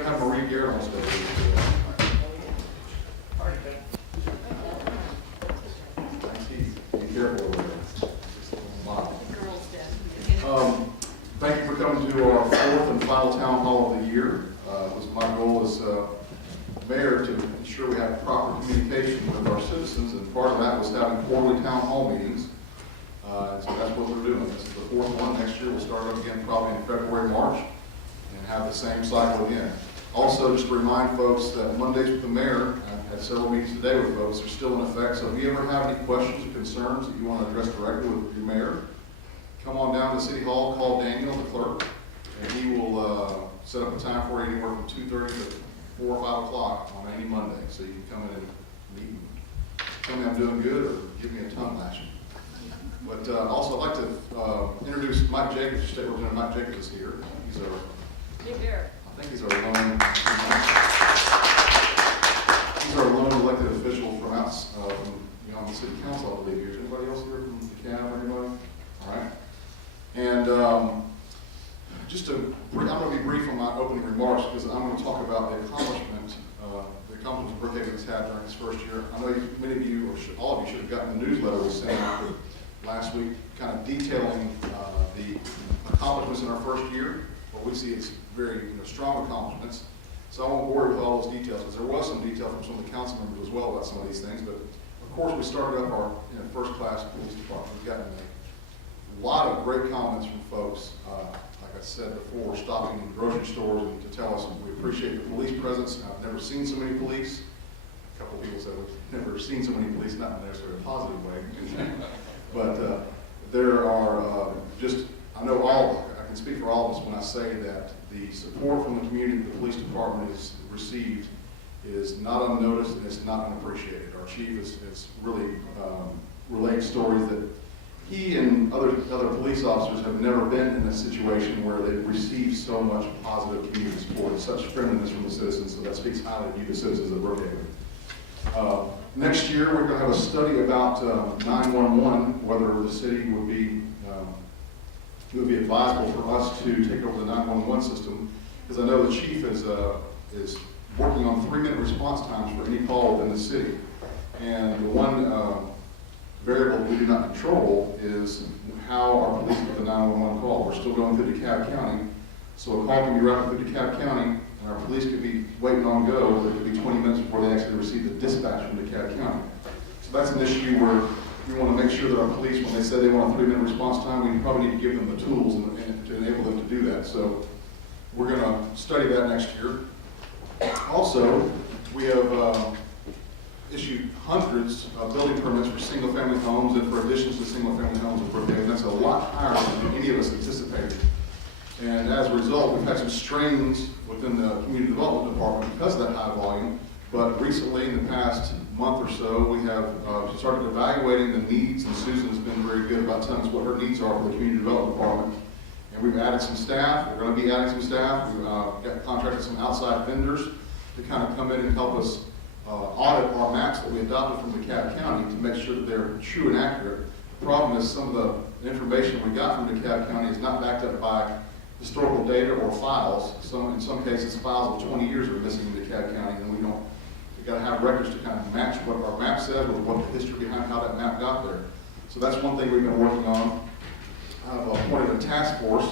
going to have Marie Garrett on stage. Be careful over there. Thank you for coming to our fourth and final town hall of the year. My goal as mayor to ensure we have proper communication with our citizens, and part of that was having quarterly town hall meetings. And so that's what we're doing. This is the fourth one. Next year we'll start up again probably in February, March, and have the same cycle again. Also, just to remind folks that Mondays with the mayor, I've had several meetings today with folks, are still in effect. So if you ever have any questions or concerns that you want to address directly with your mayor, come on down to City Hall, call Daniel, the clerk, and he will set up a time for you anywhere from 2:30 to 4 or 5 o'clock on any Monday. So you can come in and meet and tell me I'm doing good or give me a tongue lashing. But also I'd like to introduce Mike Jacobs. State Representative Mike Jacobs is here. He's our, I think he's our lone elected official from beyond the city council, I believe. Is anybody else here from the CAB or anybody? All right. And I'm going to be brief on my opening remarks because I'm going to talk about the accomplishments Brookhaven has had during its first year. I know many of you, or all of you, should have gotten the newsletter we sent out last week, kind of detailing the accomplishments in our first year. What we see is very strong accomplishments. So I won't bore you with all those details, because there was some detail from some of the council members as well about some of these things. But of course, we started up our first-class police department. We've gotten a lot of great comments from folks. Like I said before, stopping in grocery stores and to tell us we appreciate the police presence. I've never seen so many police. A couple of people said we've never seen so many police, not in necessarily a positive way. But there are I know I can speak for all of us when I say that the support from the community that the police department has received is not unnoticed and it's not unappreciated. Our chief has really relayed stories that he and other police officers have never been in a situation where they've received so much positive community support and such friendliness from the citizens. So that speaks highly of you, the citizens of Brookhaven. Next year, we're going to have a study about 911, whether the city would be it would be advisable for us to take over the 911 system, because I know the chief is working on 3-minute response times for any call within the city. And the one variable we do not control is how our police get the 911 call. We're still going through DeKalb County, so a call can be routed through DeKalb County, and our police could be waiting on go, or it could be 20 minutes before they actually receive the dispatch from DeKalb County. So that's an issue where we want to make sure that our police, when they say they want a 3-minute response time, we probably need to give them the tools and to enable them to do that. So we're going to study that next year. Also, we have issued hundreds of building permits for single-family homes and for additions to single-family homes in Brookhaven. That's a lot higher than any of us anticipated. And as a result, we've had some strains within the community development department because of that high volume. But recently, in the past month or so, we have started evaluating the needs, and Susan has been very good about telling us what her needs are for the community development department. And we've added some staff. We're going to be adding some staff. We've got contracted some outside vendors to kind of come in and help us audit our maps that we adopted from DeKalb County to make sure that they're true and accurate. The problem is some of the information we got from DeKalb County is not backed up by historical data or files. In some cases, files of 20 years are missing in DeKalb County, and we've got to have records to kind of match what our map said with what the history behind how that map got there. So that's one thing we've been working on. I've appointed a task force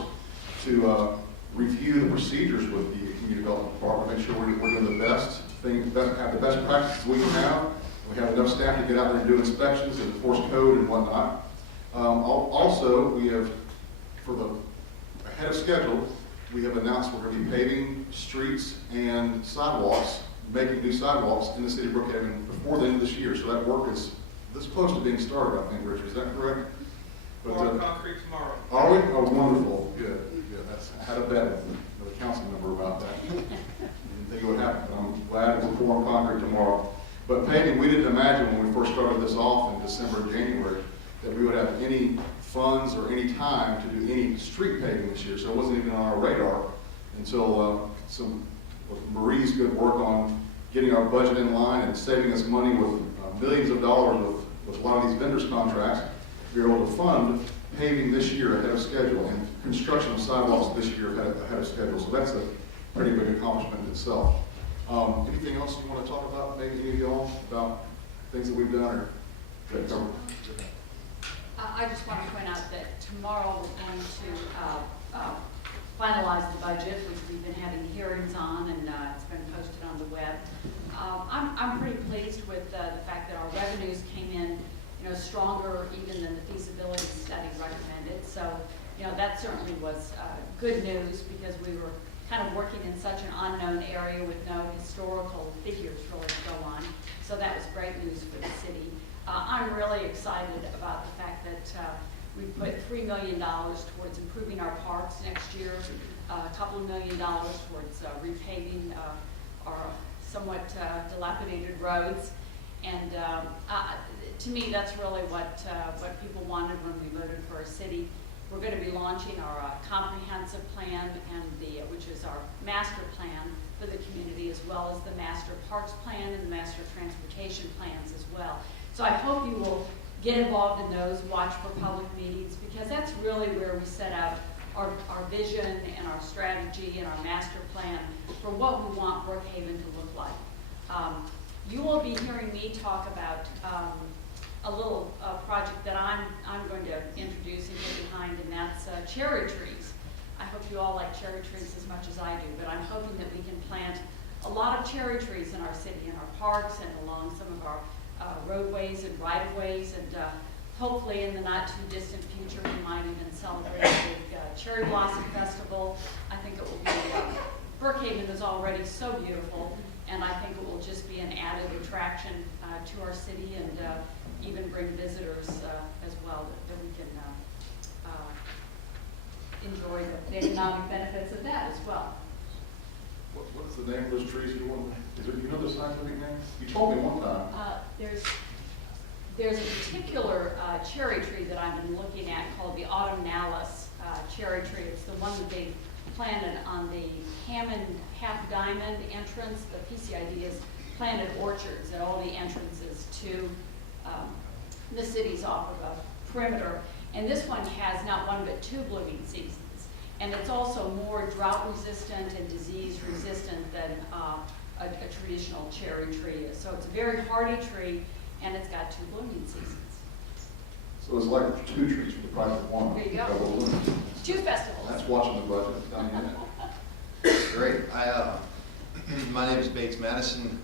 to review the procedures with the community development department, make sure we're doing the best thing, have the best practices we can have. We have enough staff to get out there and do inspections and enforce code and whatnot. Also, we have, ahead of schedule, we have announced we're going to be paving streets and sidewalks, making new sidewalks in the city of Brookhaven before the end of this year. So that work is this close to being started, I think, Richard. Is that correct? More concrete tomorrow. Are we? Oh, wonderful. Good. I had a bet with a council member about that. Didn't think it would happen, but I'm glad we're pouring concrete tomorrow. But paving, we didn't imagine when we first started this off in December and January that we would have any funds or any time to do any street paving this year. So it wasn't even on our radar until Marie's good work on getting our budget in line and saving us money with millions of dollars with a lot of these vendors' contracts. We were able to fund paving this year ahead of schedule and construction of sidewalks this year ahead of schedule. So that's a pretty big accomplishment itself. Anything else you want to talk about, maybe any of y'all, about things that we've done or that covered? I just want to point out that tomorrow we're going to finalize the budget, which we've been having hearings on, and it's been posted on the web. I'm pretty pleased with the fact that our revenues came in, stronger even than the feasibility study recommended. So, that certainly was good news because we were kind of working in such an unknown area with no historical figures really to go on. So that was great news for the city. I'm really excited about the fact that we put $3 million towards improving our parks next year, a couple of $1 million towards repaving our somewhat dilapidated roads. And to me, that's really what people wanted when we voted for a city. We're going to be launching our comprehensive plan, and which is our master plan for the community, as well as the master parks plan and the master transportation plans as well. So I hope you will get involved in those, watch for public meetings, because that's really where we set out our vision and our strategy and our master plan for what we want Brookhaven to look like. You will be hearing me talk about a little project that I'm going to introduce and get behind, and that's cherry trees. I hope you all like cherry trees as much as I do, but I'm hoping that we can plant a lot of cherry trees in our city, in our parks, and along some of our roadways and right-of-ways, and hopefully in the not-too-distant future we might even celebrate a big cherry blossom festival. I think it will be, Brookhaven is already so beautiful, and I think it will just be an added attraction to our city, and even bring visitors as well, that we can enjoy the economic benefits of that as well. What is the name of those trees you want? Is there, the scientific name? You told me one time. There's a particular cherry tree that I've been looking at called the autumnalis cherry tree. It's the one that they planted on the Hammond Half Diamond entrance. The PCID has planted orchards at all the entrances to the cities off of a perimeter. And this one has not one but 2 blooming seasons. And it's also more drought resistant and disease resistant than a traditional cherry tree is. So it's a very hardy tree, and it's got 2 blooming seasons. So it's like 2 trees for the price of 1. There you go. 2 festivals. That's watching the budget. Down here. Great. My name is Bates Madison,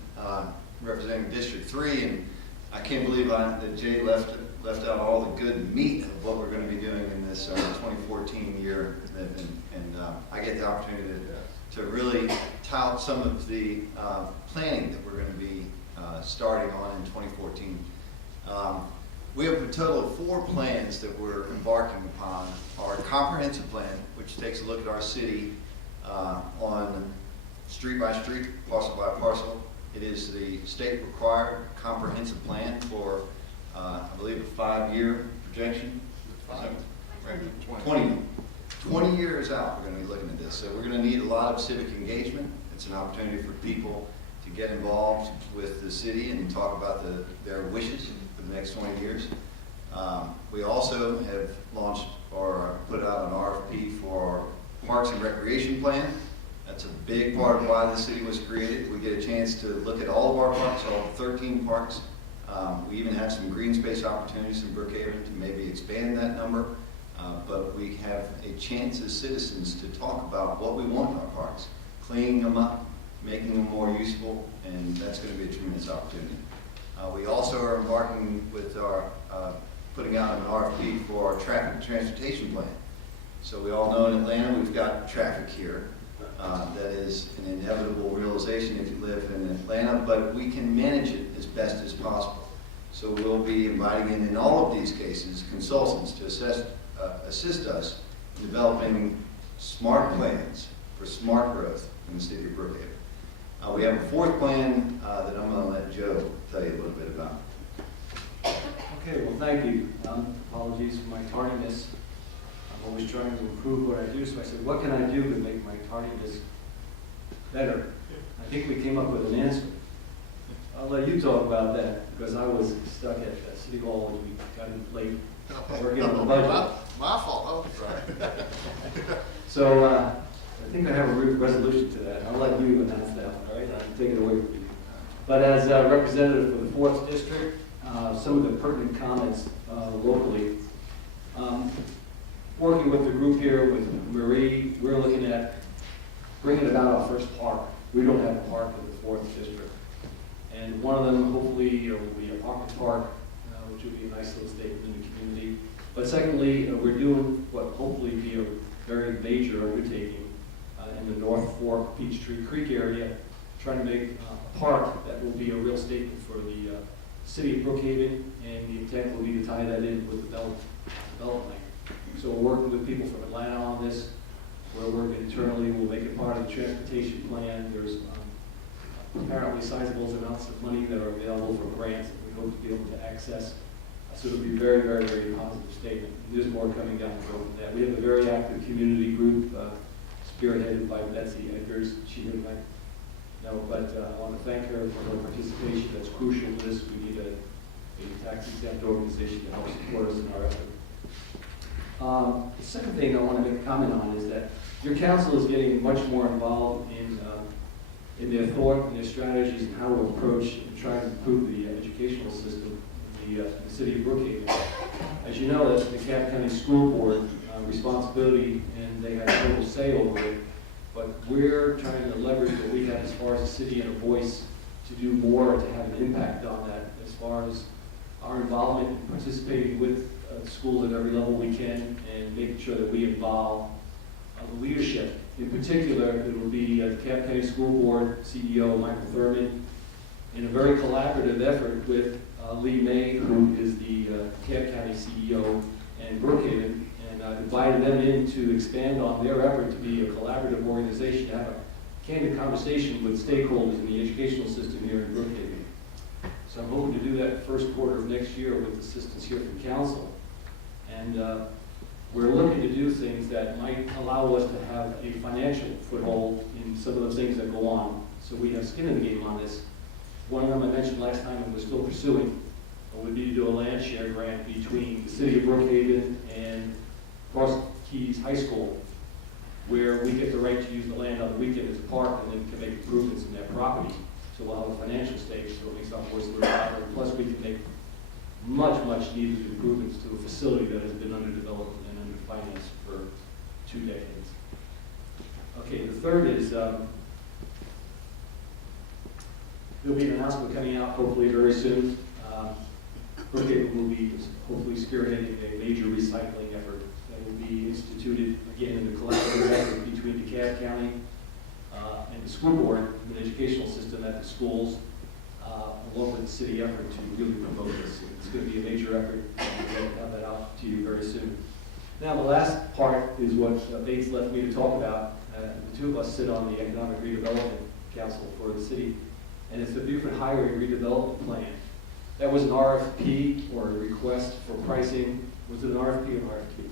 representing District 3, and I can't believe that Jay left out all the good meat of what we're going to be doing in this 2014 year, and I get the opportunity to really tout some of the planning that we're going to be starting on in 2014. We have a total of 4 plans that we're embarking upon. Our comprehensive plan, which takes a look at our city on street by street, parcel by parcel. It is the state required comprehensive plan for, I believe, a 5-year projection. 20 years out, we're going to be looking at this. So we're going to need a lot of civic engagement. It's an opportunity for people to get involved with the city and talk about their wishes for the next 20 years. We also have launched or put out an RFP for our Parks and Recreation Plan. That's a big part of why the city was created. We get a chance to look at all of our parks, all 13 parks. We even have some green space opportunities in Brookhaven to maybe expand that number. But we have a chance as citizens to talk about what we want in our parks, cleaning them up, making them more useful, and that's going to be a tremendous opportunity. We also are embarking with our putting out an RFP for our traffic and transportation plan. So we all know in Atlanta we've got traffic here. That is an inevitable realization if you live in Atlanta, but we can manage it as best as possible. So we'll be inviting in all of these cases consultants to assist us in developing smart plans for smart growth in the city of Brookhaven. We have a 4th plan that I'm going to let Joe tell you a little bit about. Okay, well, thank you. Apologies for my tardiness. I'm always trying to improve what I do, so I said, what can I do to make my tardiness better? I think we came up with an answer. I'll let you talk about that, because I was stuck at City Hall as we got in late working on the budget. My fault. Oh, sorry. So I think I have a resolution to that. I'll let you announce that one, all right? I'll take it away from you. But as a representative for the 4th District, some of the pertinent comments locally. Working with the group here with Marie, we're looking at bringing about our first park. We don't have a park in the 4th District. And one of them, hopefully, will be a pocket park, which would be a nice little statement in the community. But secondly, we're doing what hopefully be a very major undertaking in the North Fork Peachtree Creek area, trying to make a park that will be a real statement for the city of Brookhaven, and the intent will be to tie that in with the development. So we're working with people from Atlanta on this. We're working internally. We'll make it part of the transportation plan. There's apparently sizable amounts of money that are available for grants that we hope to be able to access. So it'll be a very, very, very positive statement. And there's more coming down the road from that. We have a very active community group spearheaded by Betsy Edgars. She didn't like no, but I want to thank her for her participation. That's crucial to this. We need a tax-exempt organization to help support us in our effort. The second thing I want to make a comment on is that your council is getting much more involved in their thought and their strategies and how to approach and try to improve the educational system in the city of Brookhaven. As you know, that's the DeKalb County School Board responsibility, and they have total say over it. But we're trying to leverage what we have as far as a city and a voice to do more to have an impact on that, as far as our involvement in participating with schools at every level we can, and making sure that we involve the leadership. In particular, it will be the DeKalb County School Board CEO Michael Thurman, in a very collaborative effort with Lee May, who is the DeKalb County CEO, and Brookhaven, and invited them in to expand on their effort to be a collaborative organization, to have a candid conversation with stakeholders in the educational system here in Brookhaven. So I'm hoping to do that first quarter of next year with assistance here from council. And we're looking to do things that might allow us to have a financial foothold in some of the things that go on. So we have skin in the game on this. One of them I mentioned last time and we're still pursuing would be to do a land share grant between the city of Brookhaven and Cross Keys High School, where we get the right to use the land on the weekend as a park and then can make improvements in their property. So we'll have a financial stake, so it makes our voice a little louder. Plus we can make much needed improvements to a facility that has been underdeveloped and underfinanced for 2 decades. Okay, the third is there'll be an announcement coming out hopefully very soon. Brookhaven will be hopefully spearheading a major recycling effort that will be instituted again in the collaborative effort between DeKalb County and the school board and the educational system at the schools, along with the city effort to really promote this. It's going to be a major effort, and we'll have that out to you very soon. Now, the last part is what Bates left me to talk about. The two of us sit on the Economic Redevelopment Council for the city, and it's the Beaufort Highway Redevelopment Plan. That was an RFP or a request for pricing. Was it an RFP or an RFQ?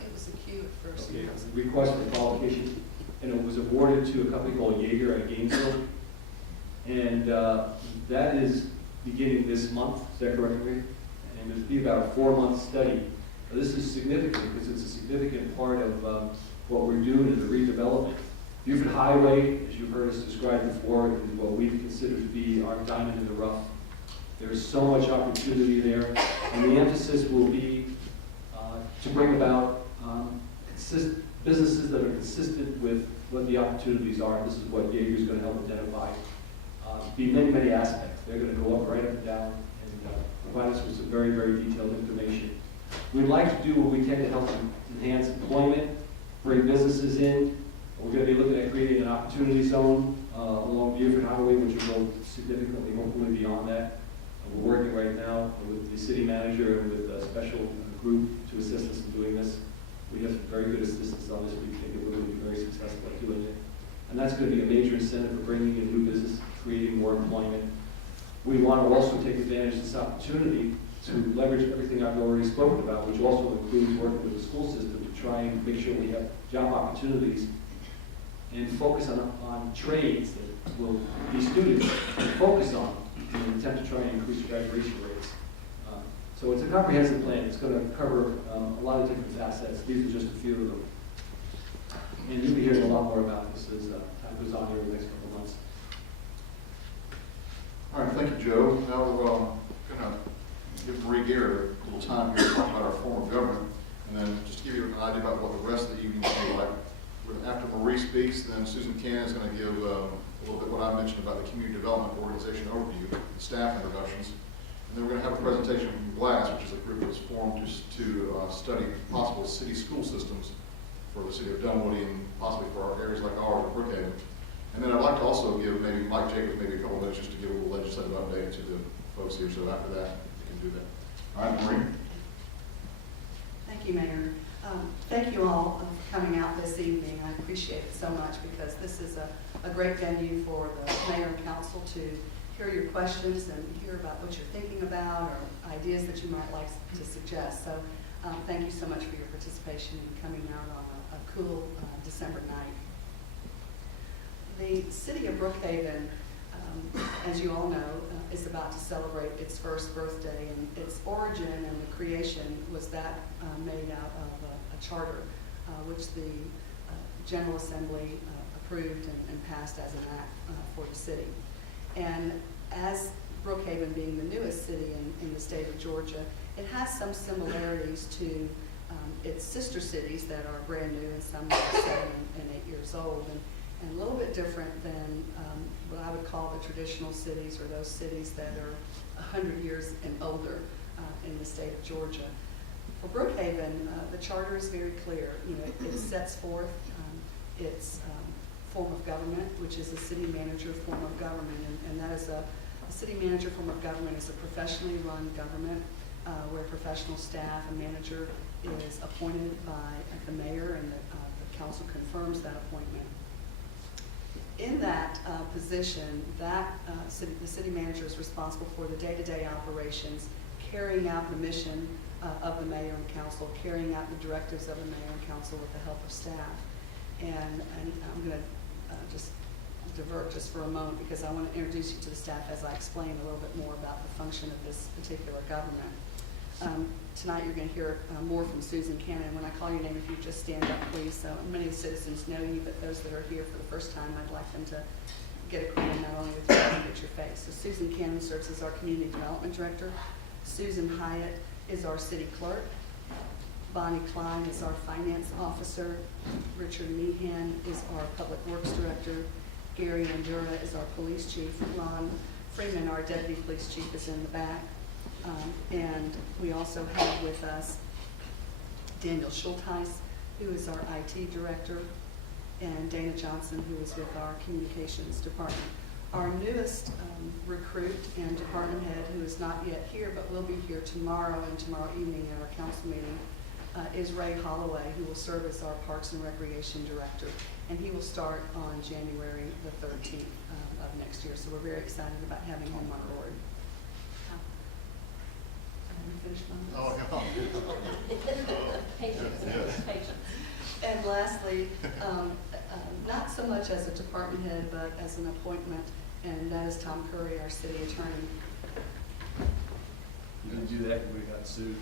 It was a queue at first. Okay, request for qualification, and it was awarded to a company called Yeager at Gainesville. And that is beginning this month, is that correct, Rick? And it'll be about a 4-month study. Now, this is significant because it's a significant part of what we're doing in the redevelopment. Beaufort Highway, as you've heard us describe before, is what we consider to be our diamond in the rough. There's so much opportunity there, and the emphasis will be to bring about businesses that are consistent with what the opportunities are. This is what Yeager is going to help identify. Be many aspects. They're going to go up, right up and down, and provide us with some very detailed information. We'd like to do what we can to help enhance employment, bring businesses in. We're going to be looking at creating an opportunity zone along Beaufort Highway, which will go significantly, hopefully beyond that. We're working right now with the city manager and with a special group to assist us in doing this. We have some very good assistance on this. We think it will be very successful at doing it. And that's going to be a major incentive for bringing in new business, creating more employment. We want to also take advantage of this opportunity to leverage everything I've already spoken about, which also includes working with the school system to try and make sure we have job opportunities and focus on trades that will be students focus on in an attempt to try and increase graduation rates. So it's a comprehensive plan. It's going to cover a lot of different facets. These are just a few of them. And you'll be hearing a lot more about this as time goes on here in the next couple of months. All right, thank you, Joe. Now we're going to give Marie Garrett a little time here to talk about our form of government, and then just to give you an idea about what the rest of the evening will be like. After Marie speaks, then Susan Cannon is going to give a little bit what I mentioned about the community development organization overview, staff introductions, and then we're going to have a presentation from GLASS, which is a group that's formed to study possible city school systems for the city of Dunwoody and possibly for our areas like ours or Brookhaven. And then I'd like to also give maybe Mike Jacobs maybe a couple minutes just to give a little legislative update to the folks here. So after that, we can do that. All right, Marie. Thank you, Mayor. Thank you all for coming out this evening. I appreciate it so much because this is a great venue for the mayor and council to hear your questions and hear about what you're thinking about or ideas that you might like to suggest. So thank you so much for your participation in coming out on a cool December night. The city of Brookhaven, as you all know, is about to celebrate its first birthday, and its origin and the creation was that made out of a charter, which the General Assembly approved and passed as an act for the city. And as Brookhaven being the newest city in the state of Georgia, it has some similarities to its sister cities that are brand new and some are 7 and 8 years old. And a little bit different than what I would call the traditional cities or those cities that are 100 years and older in the state of Georgia. For Brookhaven, the charter is very clear. You know, it sets forth its form of government, which is a city manager form of government, and that is a city manager form of government is a professionally run government where professional staff and manager is appointed by the mayor, and the council confirms that appointment. In that position, the city manager is responsible for the day-to-day operations, carrying out the mission of the mayor and council, carrying out the directives of the mayor and council with the help of staff. And I'm going to just divert just for a moment because I want to introduce you to the staff as I explain a little bit more about the function of this particular government. Tonight you're going to hear more from Susan Cannon. When I call your name, if you just stand up, please. So many citizens know you, but those that are here for the first time, I'd like them to get acquainted not only with you, but with your face. So Susan Cannon serves as our Community Development Director. Susan Hyatt is our City Clerk. Bonnie Klein is our Finance Officer. Richard Meehan is our Public Works Director. Gary Andura is our Police Chief. Ron Freeman, our Deputy Police Chief, is in the back. And we also have with us Daniel Schultheis, who is our IT Director, and Dana Johnson, who is with our Communications Department. Our newest recruit and department head, who is not yet here but will be here tomorrow and tomorrow evening at our council meeting, is Ray Holloway, who will serve as our Parks and Recreation Director. And he will start on January the 13th of next year. So we're very excited about having him on board. Patience. And lastly, not so much as a department head, but as an appointment, and that is Tom Curry, our city attorney. You didn't do that when we got sued.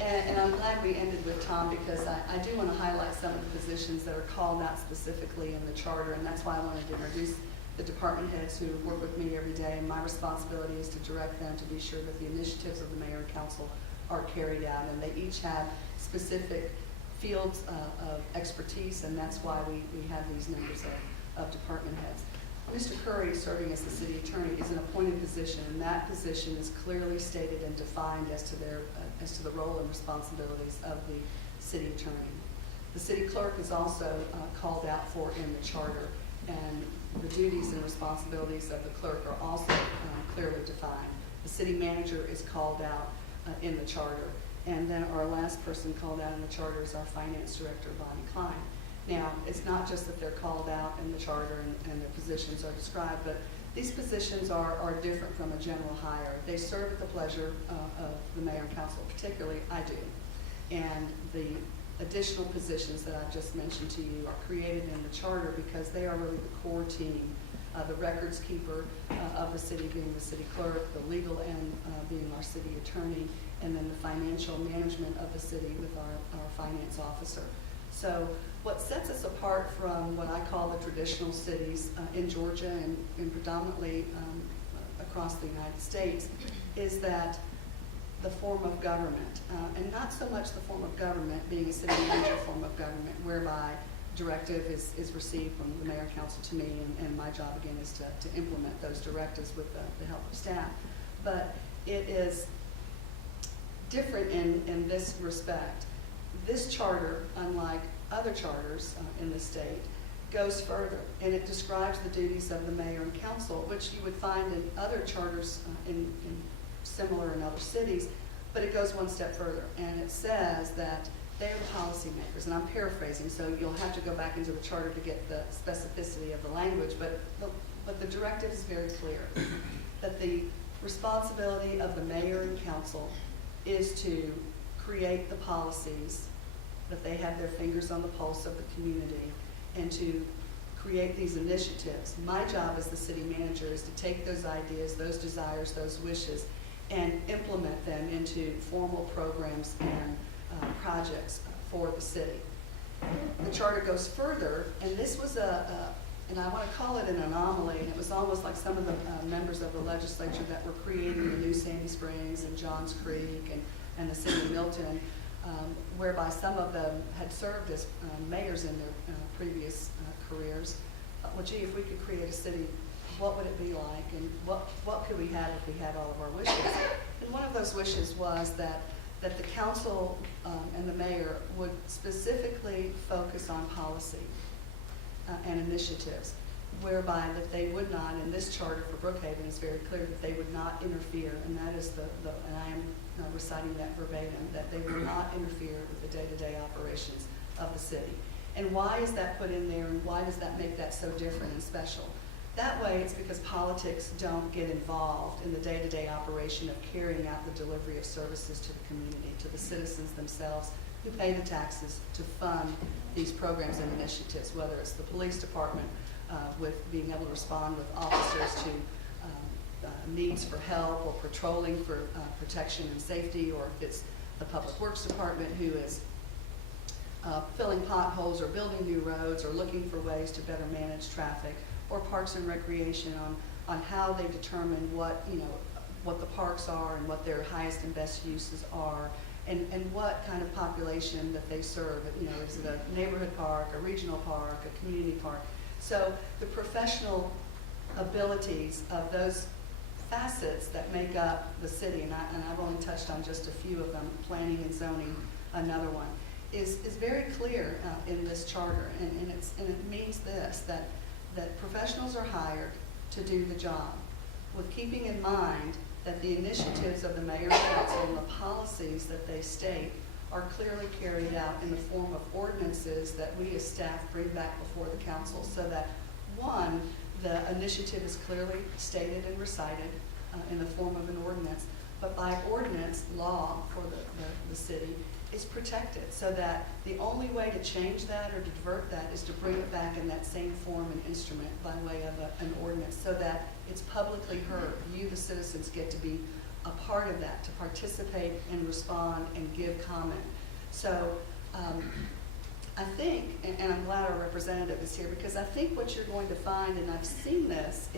And I'm glad we ended with Tom because I do want to highlight some of the positions that are called out specifically in the charter, and that's why I wanted to introduce the department heads who work with me every day, and my responsibility is to direct them to be sure that the initiatives of the mayor and council are carried out, and they each have specific fields of expertise, and that's why we have these numbers of department heads. Mr. Curry, serving as the city attorney, is an appointed position, and that position is clearly stated and defined as to the role and responsibilities of the city attorney. The city clerk is also called out for in the charter, and the duties and responsibilities of the clerk are also clearly defined. The city manager is called out in the charter, and then our last person called out in the charter is our finance director, Bonnie Klein. Now, it's not just that they're called out in the charter and their positions are described, but these positions are different from a general hire. They serve at the pleasure of the mayor and council, particularly I do. And the additional positions that I've just mentioned to you are created in the charter because they are really the core team. The records keeper of the city being the city clerk, the legal end being our city attorney, and then the financial management of the city with our finance officer. So what sets us apart from what I call the traditional cities in Georgia and predominantly across the United States is that the form of government, and not so much the form of government being a city manager form of government, whereby directive is received from the mayor and council to me, and my job again is to implement those directives with the help of staff. But it is different in this respect. This charter, unlike other charters in the state, goes further, and it describes the duties of the mayor and council, which you would find in other charters in similar in other cities, but it goes one step further, and it says that they are the policymakers, and I'm paraphrasing, so you'll have to go back into the charter to get the specificity of the language, but the directive is very clear, that the responsibility of the mayor and council is to create the policies, that they have their fingers on the pulse of the community, and to create these initiatives. My job as the city manager is to take those ideas, those desires, those wishes, and implement them into formal programs and projects for the city. The charter goes further, and this was and I want to call it an anomaly, and it was almost like some of the members of the legislature that were creating the new Sandy Springs and Johns Creek and the city of Milton, whereby some of them had served as mayors in their previous careers. Well, gee, if we could create a city, what would it be like, and what could we have if we had all of our wishes? And one of those wishes was that the council and the mayor would specifically focus on policy and initiatives, whereby that they would not, and this charter for Brookhaven is very clear, that they would not interfere, and that is and I am reciting that verbatim, that they would not interfere with the day-to-day operations of the city. And why is that put in there, and why does that make that so different and special? That way, it's because politics don't get involved in the day-to-day operation of carrying out the delivery of services to the community, to the citizens themselves who pay the taxes to fund these programs and initiatives, whether it's the police department with being able to respond with officers to needs for help or patrolling for protection and safety, or if it's the public works department who is filling potholes or building new roads or looking for ways to better manage traffic, or parks and recreation on how they determine what the parks are and what their highest and best uses are, and what kind of population that they serve. Is it a neighborhood park, a regional park, a community park? So the professional abilities of those facets that make up the city, and I've only touched on just a few of them, planning and zoning, another one, is very clear in this charter, and it means this, that professionals are hired to do the job, with keeping in mind that the initiatives of the mayor and council and the policies that they state are clearly carried out in the form of ordinances that we as staff bring back before the council, so that, one, the initiative is clearly stated and recited in the form of an ordinance, but by ordinance, law for the city is protected, so that the only way to change that or to divert that is to bring it back in that same form and instrument by way of an ordinance, so that it's publicly heard. You, the citizens, get to be a part of that, to participate and respond and give comment. So I think, and I'm glad our representative is here, because I think what you're going to find, and I've seen this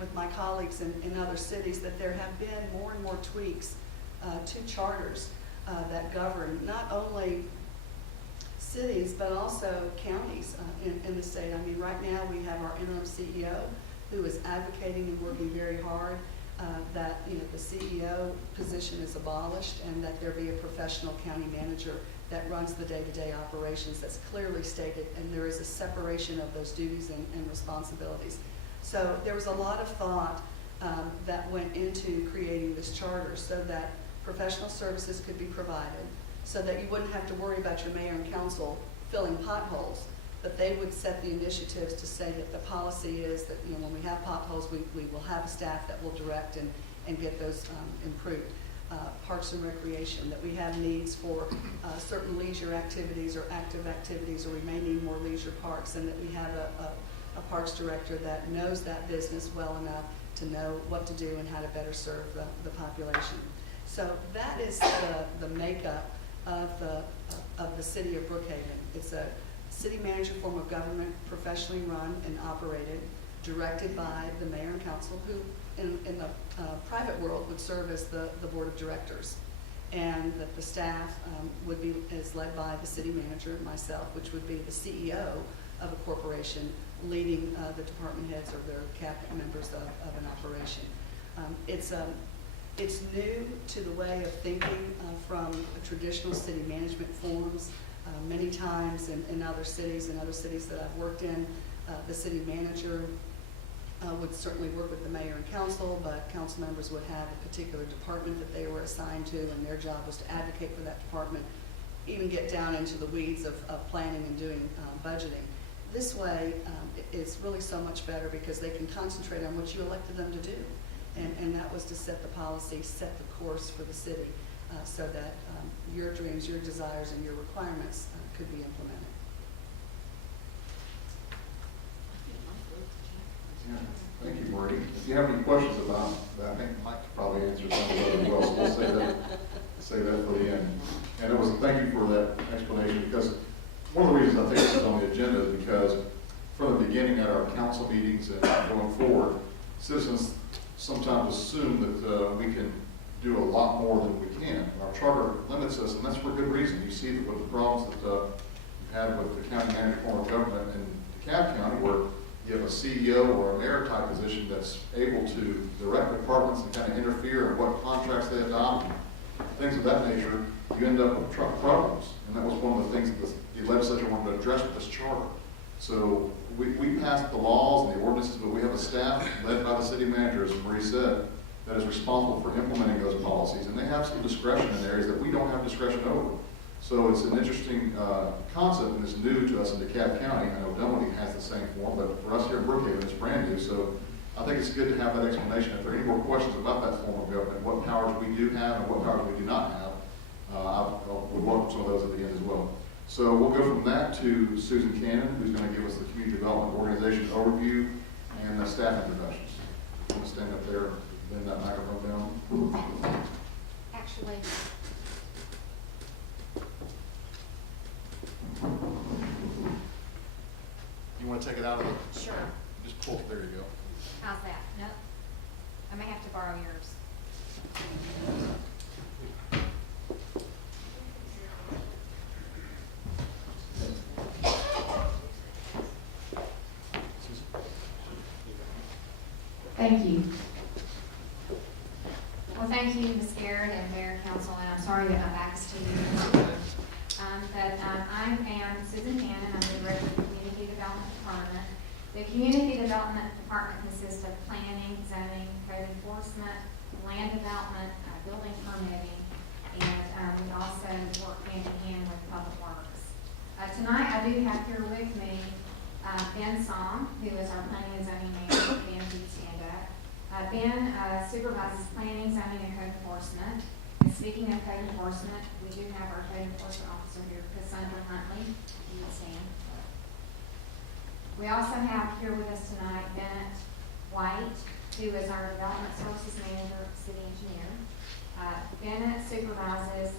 with my colleagues in other cities, that there have been more and more tweaks to charters that govern not only cities but also counties in the state. I mean, right now we have our interim CEO who is advocating and working very hard that the CEO position is abolished and that there be a professional county manager that runs the day-to-day operations that's clearly stated, and there is a separation of those duties and responsibilities. So there was a lot of thought that went into creating this charter so that professional services could be provided, so that you wouldn't have to worry about your mayor and council filling potholes, but they would set the initiatives to say that the policy is that when we have potholes, we will have a staff that will direct and get those improved. Parks and recreation, that we have needs for certain leisure activities or active activities, or we may need more leisure parks, and that we have a parks director that knows that business well enough to know what to do and how to better serve the population. So that is the makeup of the city of Brookhaven. It's a city manager form of government, professionally run and operated, directed by the mayor and council, who in the private world would serve as the board of directors. And that the staff is led by the city manager, myself, which would be the CEO of a corporation, leading the department heads or their cabinet members of an operation. It's new to the way of thinking from traditional city management forms. Many times in other cities that I've worked in, the city manager would certainly work with the mayor and council, but council members would have a particular department that they were assigned to, and their job was to advocate for that department, even get down into the weeds of planning and doing budgeting. This way, it's really so much better because they can concentrate on what you elected them to do. And that was to set the policy, set the course for the city, so that your dreams, your desires, and your requirements could be implemented. Yeah, thank you, Marty. If you have any questions about that, I think Mike could probably answer some of that as well, so we'll say that for the end. And it was, thank you for that explanation, because one of the reasons I think this is on the agenda is because from the beginning at our council meetings and going forward, citizens sometimes assume that we can do a lot more than we can. Our charter limits us, and that's for good reason. You see that with the problems that you've had with the county manager form of government in DeKalb County, where you have a CEO or a mayor type position that's able to direct departments and kind of interfere in what contracts they adopt, things of that nature, you end up with problems. And that was one of the things that the legislature wanted to address with this charter. So we passed the laws and the ordinances, but we have a staff led by the city manager, as Marie said, that is responsible for implementing those policies. And they have some discretion in areas that we don't have discretion over. So it's an interesting concept, and it's new to us in DeKalb County. I know Dunwoody has the same form, but for us here in Brookhaven, it's brand new. So I think it's good to have that explanation. If there are any more questions about that form of government, what powers we do have and what powers we do not have, I would welcome some of those at the end as well. So we'll go from that to Susan Cannon, who's going to give us the Community Development Organization overview and the staff introductions. I'm going to stand up there, bend that microphone down. Actually, You want to take it out of it? sure. Just pull it. There you go. How's that? No? I may have to borrow yours. Thank you. Well, thank you, Ms. Garrett and Mayor and Council, and I'm sorry that my back is to you. I am Susan Cannon. I'm the Director of the Community Development Department. The Community Development Department consists of planning, zoning, code enforcement, land development, building permitting, and we also work hand in hand with public works. Tonight I do have here with me Ben Song, who is our planning and zoning manager. Ben, please stand up. Ben supervises planning, zoning, and code enforcement. And speaking of code enforcement, we do have our code enforcement officer here, Cassandra Huntley. You would stand. We also have here with us tonight Bennett White, who is our development services manager, city engineer. Bennett supervises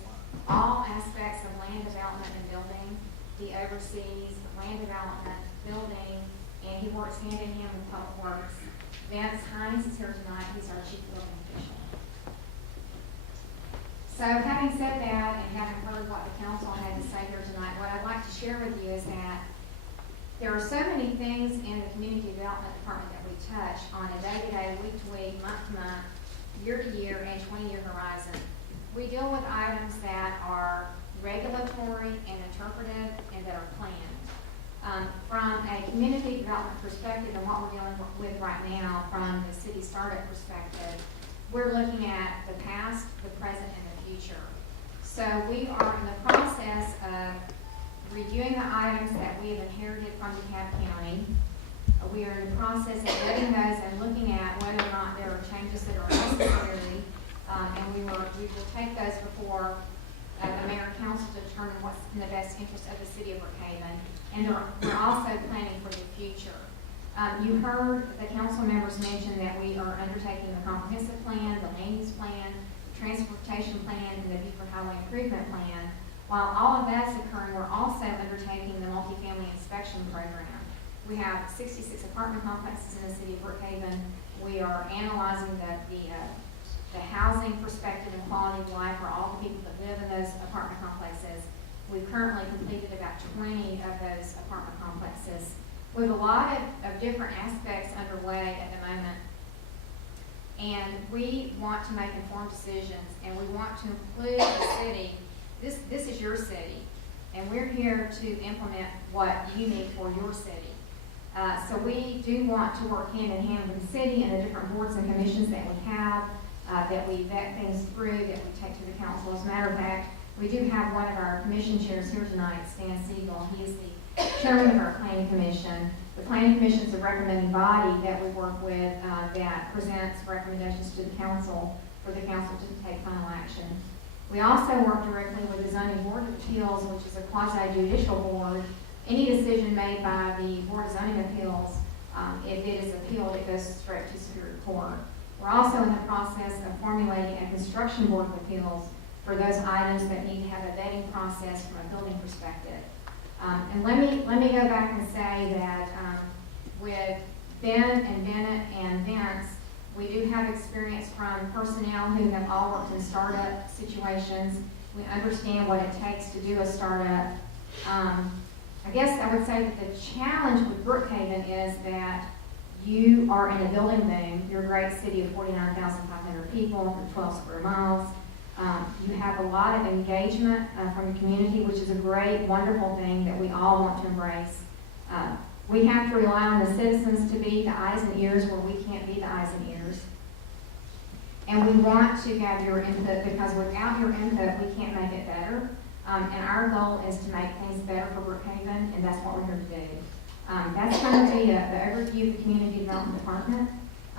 all aspects of land development and building. He oversees land development, building, and he works hand in hand with public works. Vance Hines is here tonight. He's our chief building official. So having said that, and having heard what the council had to say here tonight, what I'd like to share with you is that there are so many things in the community development department that we touch on a day-to-day, week-to-week, month-to-month, year-to-year, and 20-year horizon. We deal with items that are regulatory and interpretive and that are planned. From a community development perspective and what we're dealing with right now from the city startup perspective, we're looking at the past, the present, and the future. So we are in the process of reviewing the items that we have inherited from DeKalb County. We are in the process of reading those and looking at whether or not there are changes that are necessary, and we will take those before the mayor and council to determine what's in the best interest of the city of Brookhaven. And we're also planning for the future. You heard the council members mention that we are undertaking the comprehensive plan, the land use plan, the transportation plan, and the Beaufort Highway improvement plan. While all of that's occurring, we're also undertaking the multifamily inspection program. We have 66 apartment complexes in the city of Brookhaven. We are analyzing the housing perspective and quality of life for all the people that live in those apartment complexes. We've currently completed about 20 of those apartment complexes. We have a lot of different aspects underway at the moment. And we want to make informed decisions, and we want to include the city. This is your city, and we're here to implement what you need for your city. So we do want to work hand in hand with the city and the different boards and commissions that we have, that we vet things through, that we take to the council. As a matter of fact, we do have one of our commission chairs here tonight, Stan Siegel. He is the chairman of our planning commission. The planning commission is a recommending body that we work with that presents recommendations to the council for the council to take final action. We also work directly with the zoning board of appeals, which is a quasi-judicial board. Any decision made by the board of zoning appeals, if it is appealed, it goes straight to Superior Court. We're also in the process of formulating a construction board of appeals for those items that need to have a vetting process from a building perspective. And let me go back and say that with Ben and Bennett and Vince, we do have experience from personnel who have all worked in startup situations. We understand what it takes to do a startup. I guess I would say that the challenge with Brookhaven is that you are in a building boom. You're a great city of 49,500 people, 12 square miles. You have a lot of engagement from the community, which is a great, wonderful thing that we all want to embrace. We have to rely on the citizens to be the eyes and ears where we can't be the eyes and ears. And we want to have your input, because without your input, we can't make it better. And our goal is to make things better for Brookhaven, and that's what we're here to do. That's kind of the overview of the Community Development Department,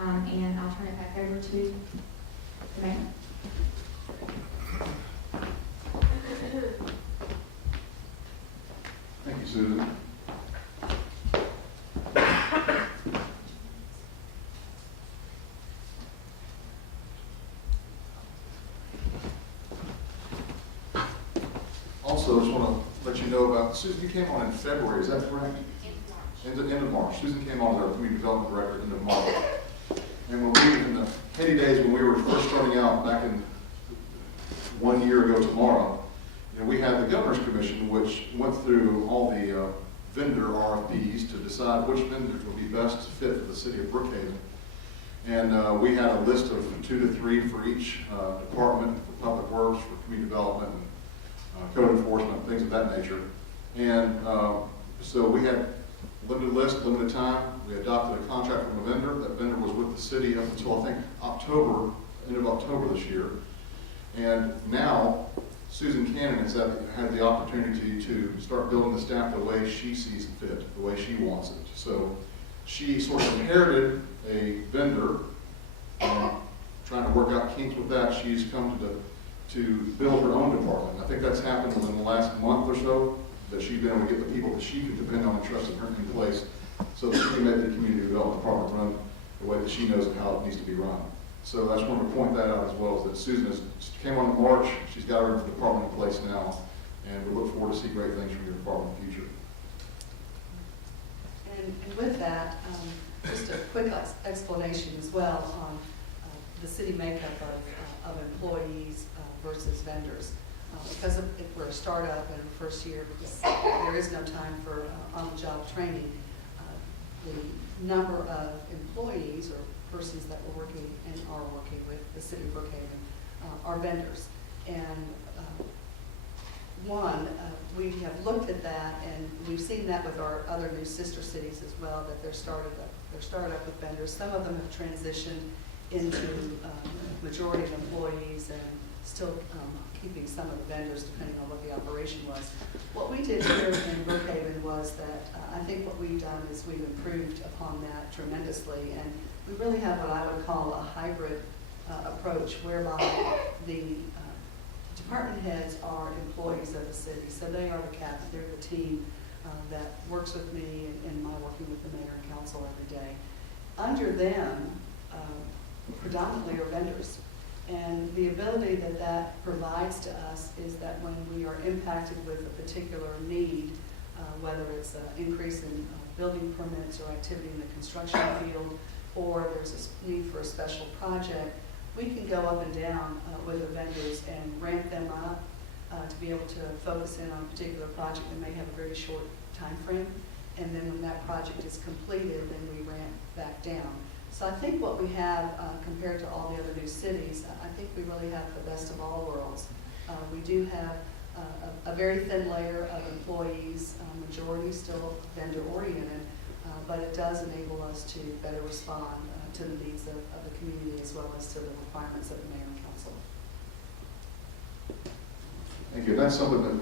and I'll turn it back over to the mayor. Thank you, Susan. Also, I just want to let you know about, Susan, you came on in February, is that correct? End of March. Susan came on as our Community Development Director end of March. And when we, in the heady days when we were first starting out back in 1 year ago tomorrow, we had the Governor's Commission, which went through all the vendor RFPs to decide which vendors would be best fit for the city of Brookhaven. And we had a list of 2 to 3 for each department, for public works, for community development, and code enforcement, things of that nature. And so we had a limited list, limited time. We adopted a contract from a vendor. That vendor was with the city up until, I think, October, end of October this year. And now, Susan Cannon has had the opportunity to start building the staff the way she sees it fit, the way she wants it. So she sort of inherited a vendor, trying to work out kinks with that. She's come to build her own department. I think that's happened within the last month or so, that she's been able to get the people that she can depend on and trust in her in place, so that she can make the community development department run the way that she knows how it needs to be run. So I just wanted to point that out as well, is that Susan came on in March. She's got her department in place now, and we look forward to see great things from your department in the future. And with that, just a quick explanation as well on the city makeup of employees versus vendors. Because if we're a startup in the first year, because there is no time for on-the-job training, the number of employees or persons that we're working and are working with the city of Brookhaven are vendors. And we have looked at that, and we've seen that with our other new sister cities as well, that they're started up with vendors. Some of them have transitioned into majority of employees and still keeping some of the vendors depending on what the operation was. What we did here in Brookhaven was that I think what we've done is we've improved upon that tremendously, and we really have what I would call a hybrid approach, whereby the department heads are employees of the city, so they are the cabinet, they're the team that works with me in my working with the mayor and council every day. Under them, predominantly are vendors. And the ability that that provides to us is that when we are impacted with a particular need, whether it's an increase in building permits or activity in the construction field, or there's a need for a special project, we can go up and down with the vendors and ramp them up to be able to focus in on a particular project that may have a very short time frame. And then when that project is completed, then we ramp back down. So I think what we have compared to all the other new cities, I think we really have the best of all worlds. We do have a very thin layer of employees, majority still vendor oriented, but it does enable us to better respond to the needs of the community as well as to the requirements of the mayor and council. Thank you. That's something that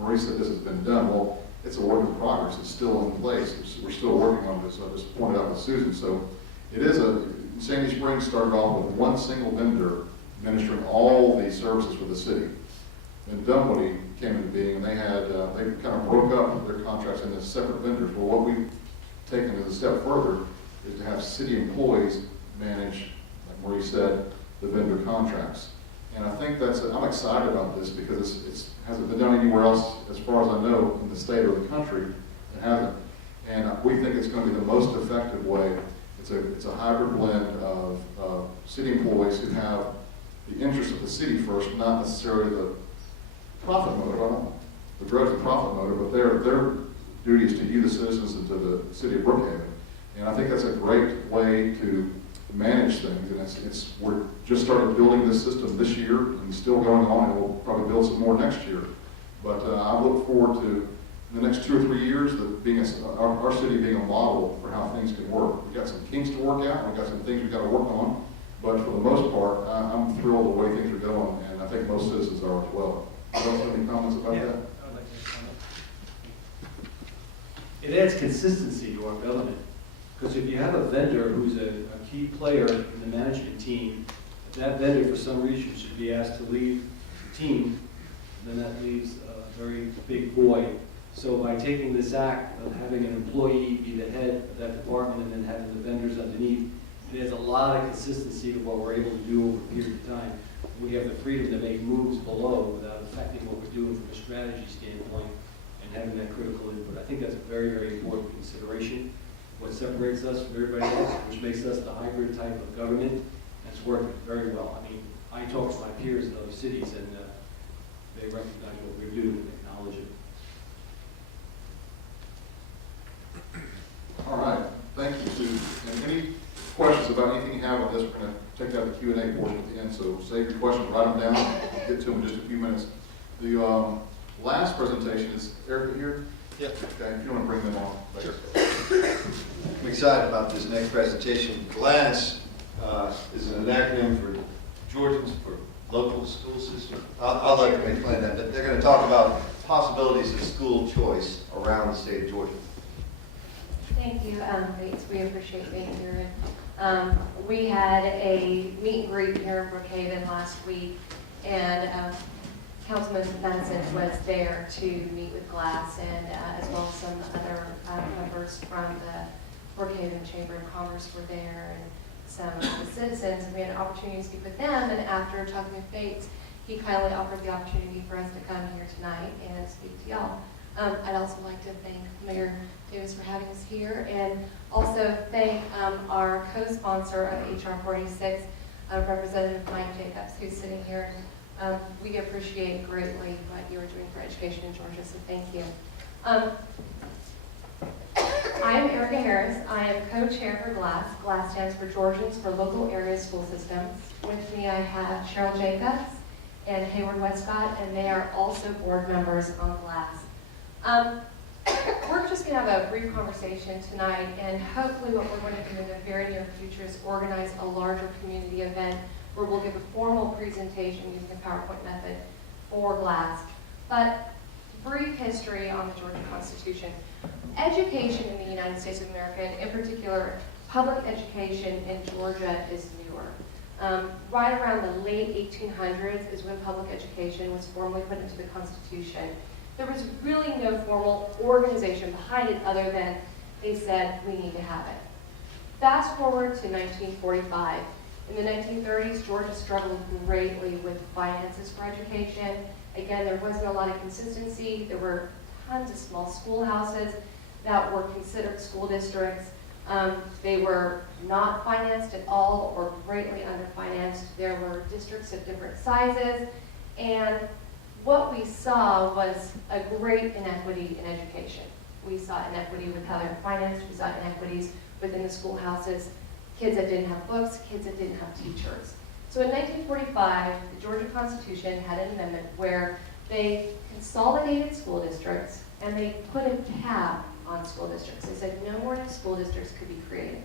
Marie said this has been done. Well, it's a work in progress. It's still in place. We're still working on this. I just pointed out with Susan. So it is Sandy Springs started off with one single vendor administering all the services for the city. Then Dunwoody came into being, and they kind of broke up their contracts into separate vendors. Well, what we've taken as a step further is to have city employees manage, like Marie said, the vendor contracts. And I think I'm excited about this because it hasn't been done anywhere else, as far as I know, in the state or the country. It hasn't. And we think it's going to be the most effective way. It's a hybrid blend of city employees who have the interests of the city first, not necessarily the profit motive. I don't begrudge the profit motive, but their duty is to you, the citizens, and to the city of Brookhaven. And I think that's a great way to manage things. And we're just started building this system this year, and still going on, and we'll probably build some more next year. But I look forward to, in the next 2 or 3 years, our city being a model for how things can work. We've got some kinks to work out, we've got some things we've got to work on, but for the most part, I'm thrilled the way things are going, and I think most citizens are as well. Do you have any comments about that? I'd like to comment. It adds consistency to our government, because if you have a vendor who's a key player in the management team, if that vendor for some reason should be asked to leave the team, then that leaves a very big void. So by taking this act of having an employee be the head of that department and then having the vendors underneath, it adds a lot of consistency to what we're able to do over a period of time. We have the freedom to make moves below without affecting what we're doing from a strategy standpoint and having that critical input. I think that's a very, very important consideration. What separates us from everybody else, which makes us the hybrid type of government, and it's working very well. I mean, I talk to my peers in other cities, and they recognize what we're doing and acknowledge it. All right. Thank you, Susan. And any questions about anything you have on this, we're going to take out the Q&A portion at the end, so save your questions, write them down, get to them in just a few minutes. The last presentation is Erica here? Yep. Okay, if you want to bring them on. Sure. I'm excited about this next presentation. GLASS is an acronym for Georgians for Local School System. I'll let them explain that, but they're going to talk about possibilities of school choice around the state of Georgia. Thank you, Bates. We appreciate being here. We had a meet and greet here in Brookhaven last week, and Councilman Madison was there to meet with GLASS, and as well as some other members from the Brookhaven Chamber of Commerce were there, and some of the citizens. And we had an opportunity to speak with them, and after talking with Bates, he kindly offered the opportunity for us to come here tonight and speak to y'all. I'd also like to thank Mayor Davis for having us here, and also thank our co-sponsor of HR 46, Representative Mike Jacobs, who's sitting here. We appreciate greatly what you are doing for education in Georgia, so thank you. I am Erica Harris. I am co-chair for GLASS. GLASS stands for Georgians for Local Area School Systems. With me I have Cheryl Jacobs and Hayward Westcott, and they are also board members on GLASS. We're just going to have a brief conversation tonight, and hopefully what we're going to do in the very near future is organize a larger community event where we'll give a formal presentation using the PowerPoint method for GLASS. But brief history on the Georgia Constitution. Education in the United States of America, and in particular public education in Georgia, is newer. Right around the late 1800s is when public education was formally put into the Constitution. There was really no formal organization behind it other than they said we need to have it. Fast forward to 1945, In the 1930s, Georgia struggled greatly with finances for education. Again, there wasn't a lot of consistency. There were tons of small schoolhouses that were considered school districts. They were not financed at all or greatly underfinanced. There were districts of different sizes, and what we saw was a great inequity in education. We saw inequity with how they were financed. We saw inequities within the schoolhouses, kids that didn't have books, kids that didn't have teachers. So in 1945, the Georgia Constitution had an amendment where they consolidated school districts and they put a cap on school districts. They said no more school districts could be created.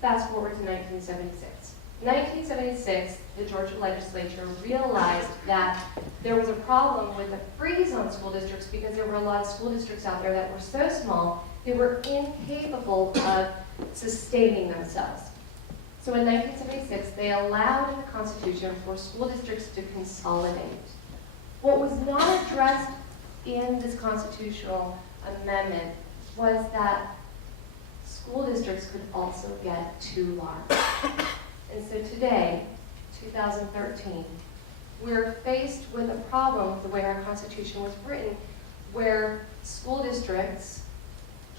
Fast forward to 1976. In 1976, the Georgia legislature realized that there was a problem with a freeze on school districts because there were a lot of school districts out there that were so small they were incapable of sustaining themselves. So in 1976, they allowed in the Constitution for school districts to consolidate. What was not addressed in this constitutional amendment was that school districts could also get too large. And so today, 2013, we're faced with a problem with the way our Constitution was written, where school districts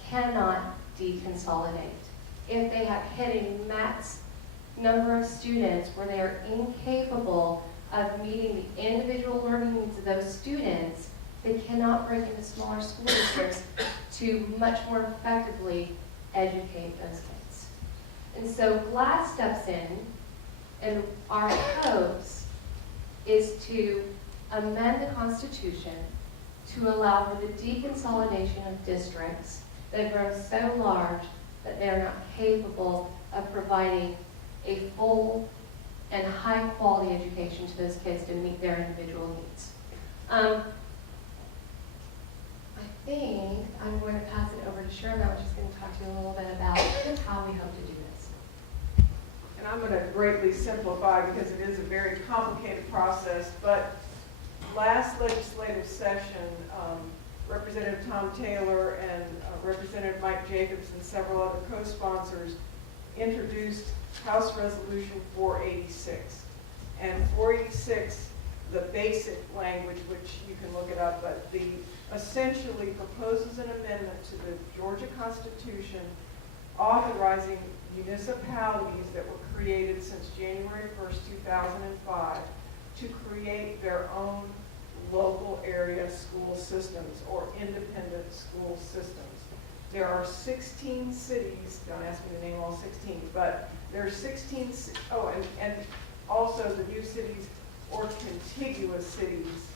cannot deconsolidate. If they have hit a max number of students where they are incapable of meeting the individual learning needs of those students, they cannot break into smaller school districts to much more effectively educate those kids. And so GLASS steps in, and our hopes is to amend the Constitution to allow for the deconsolidation of districts that have grown so large that they are not capable of providing a full and high-quality education to those kids to meet their individual needs. I think I'm going to pass it over to Sherman, which is going to talk to you a little bit about how we hope to do this. And I'm going to greatly simplify because it is a very complicated process, but last legislative session, Representative Tom Taylor and Representative Mike Jacobs and several other co-sponsors introduced House Resolution 486. And 486, the basic language, which you can look it up, but essentially proposes an amendment to the Georgia Constitution authorizing municipalities that were created since January 1st, 2005 to create their own local area school systems or independent school systems. There are 16 cities, don't ask me to name all 16, but there are 16, and also the new cities or contiguous cities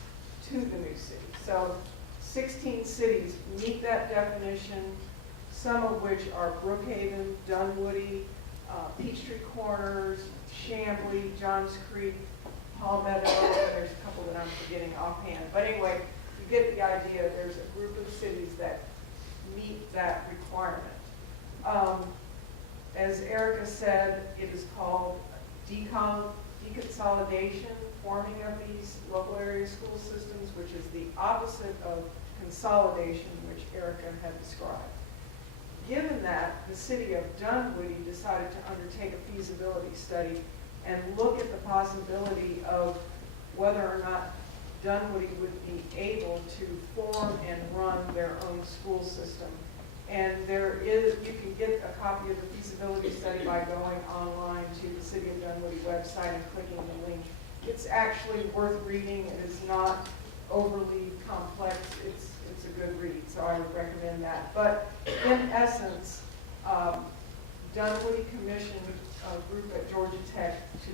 to the new city. So 16 cities meet that definition, some of which are Brookhaven, Dunwoody, Peachtree Corners, Chamblee, Johns Creek, Palmetto, and there's a couple that I'm forgetting offhand. But anyway, you get the idea. There's a group of cities that meet that requirement. As Erica said, it is called deconsolidation, forming of these local area school systems, which is the opposite of consolidation, which Erica had described. Given that, the city of Dunwoody decided to undertake a feasibility study and look at the possibility of whether or not Dunwoody would be able to form and run their own school system. And you can get a copy of the feasibility study by going online to the City of Dunwoody website and clicking the link. It's actually worth reading. It is not overly complex. It's a good read, so I would recommend that. But in essence, Dunwoody commissioned a group at Georgia Tech to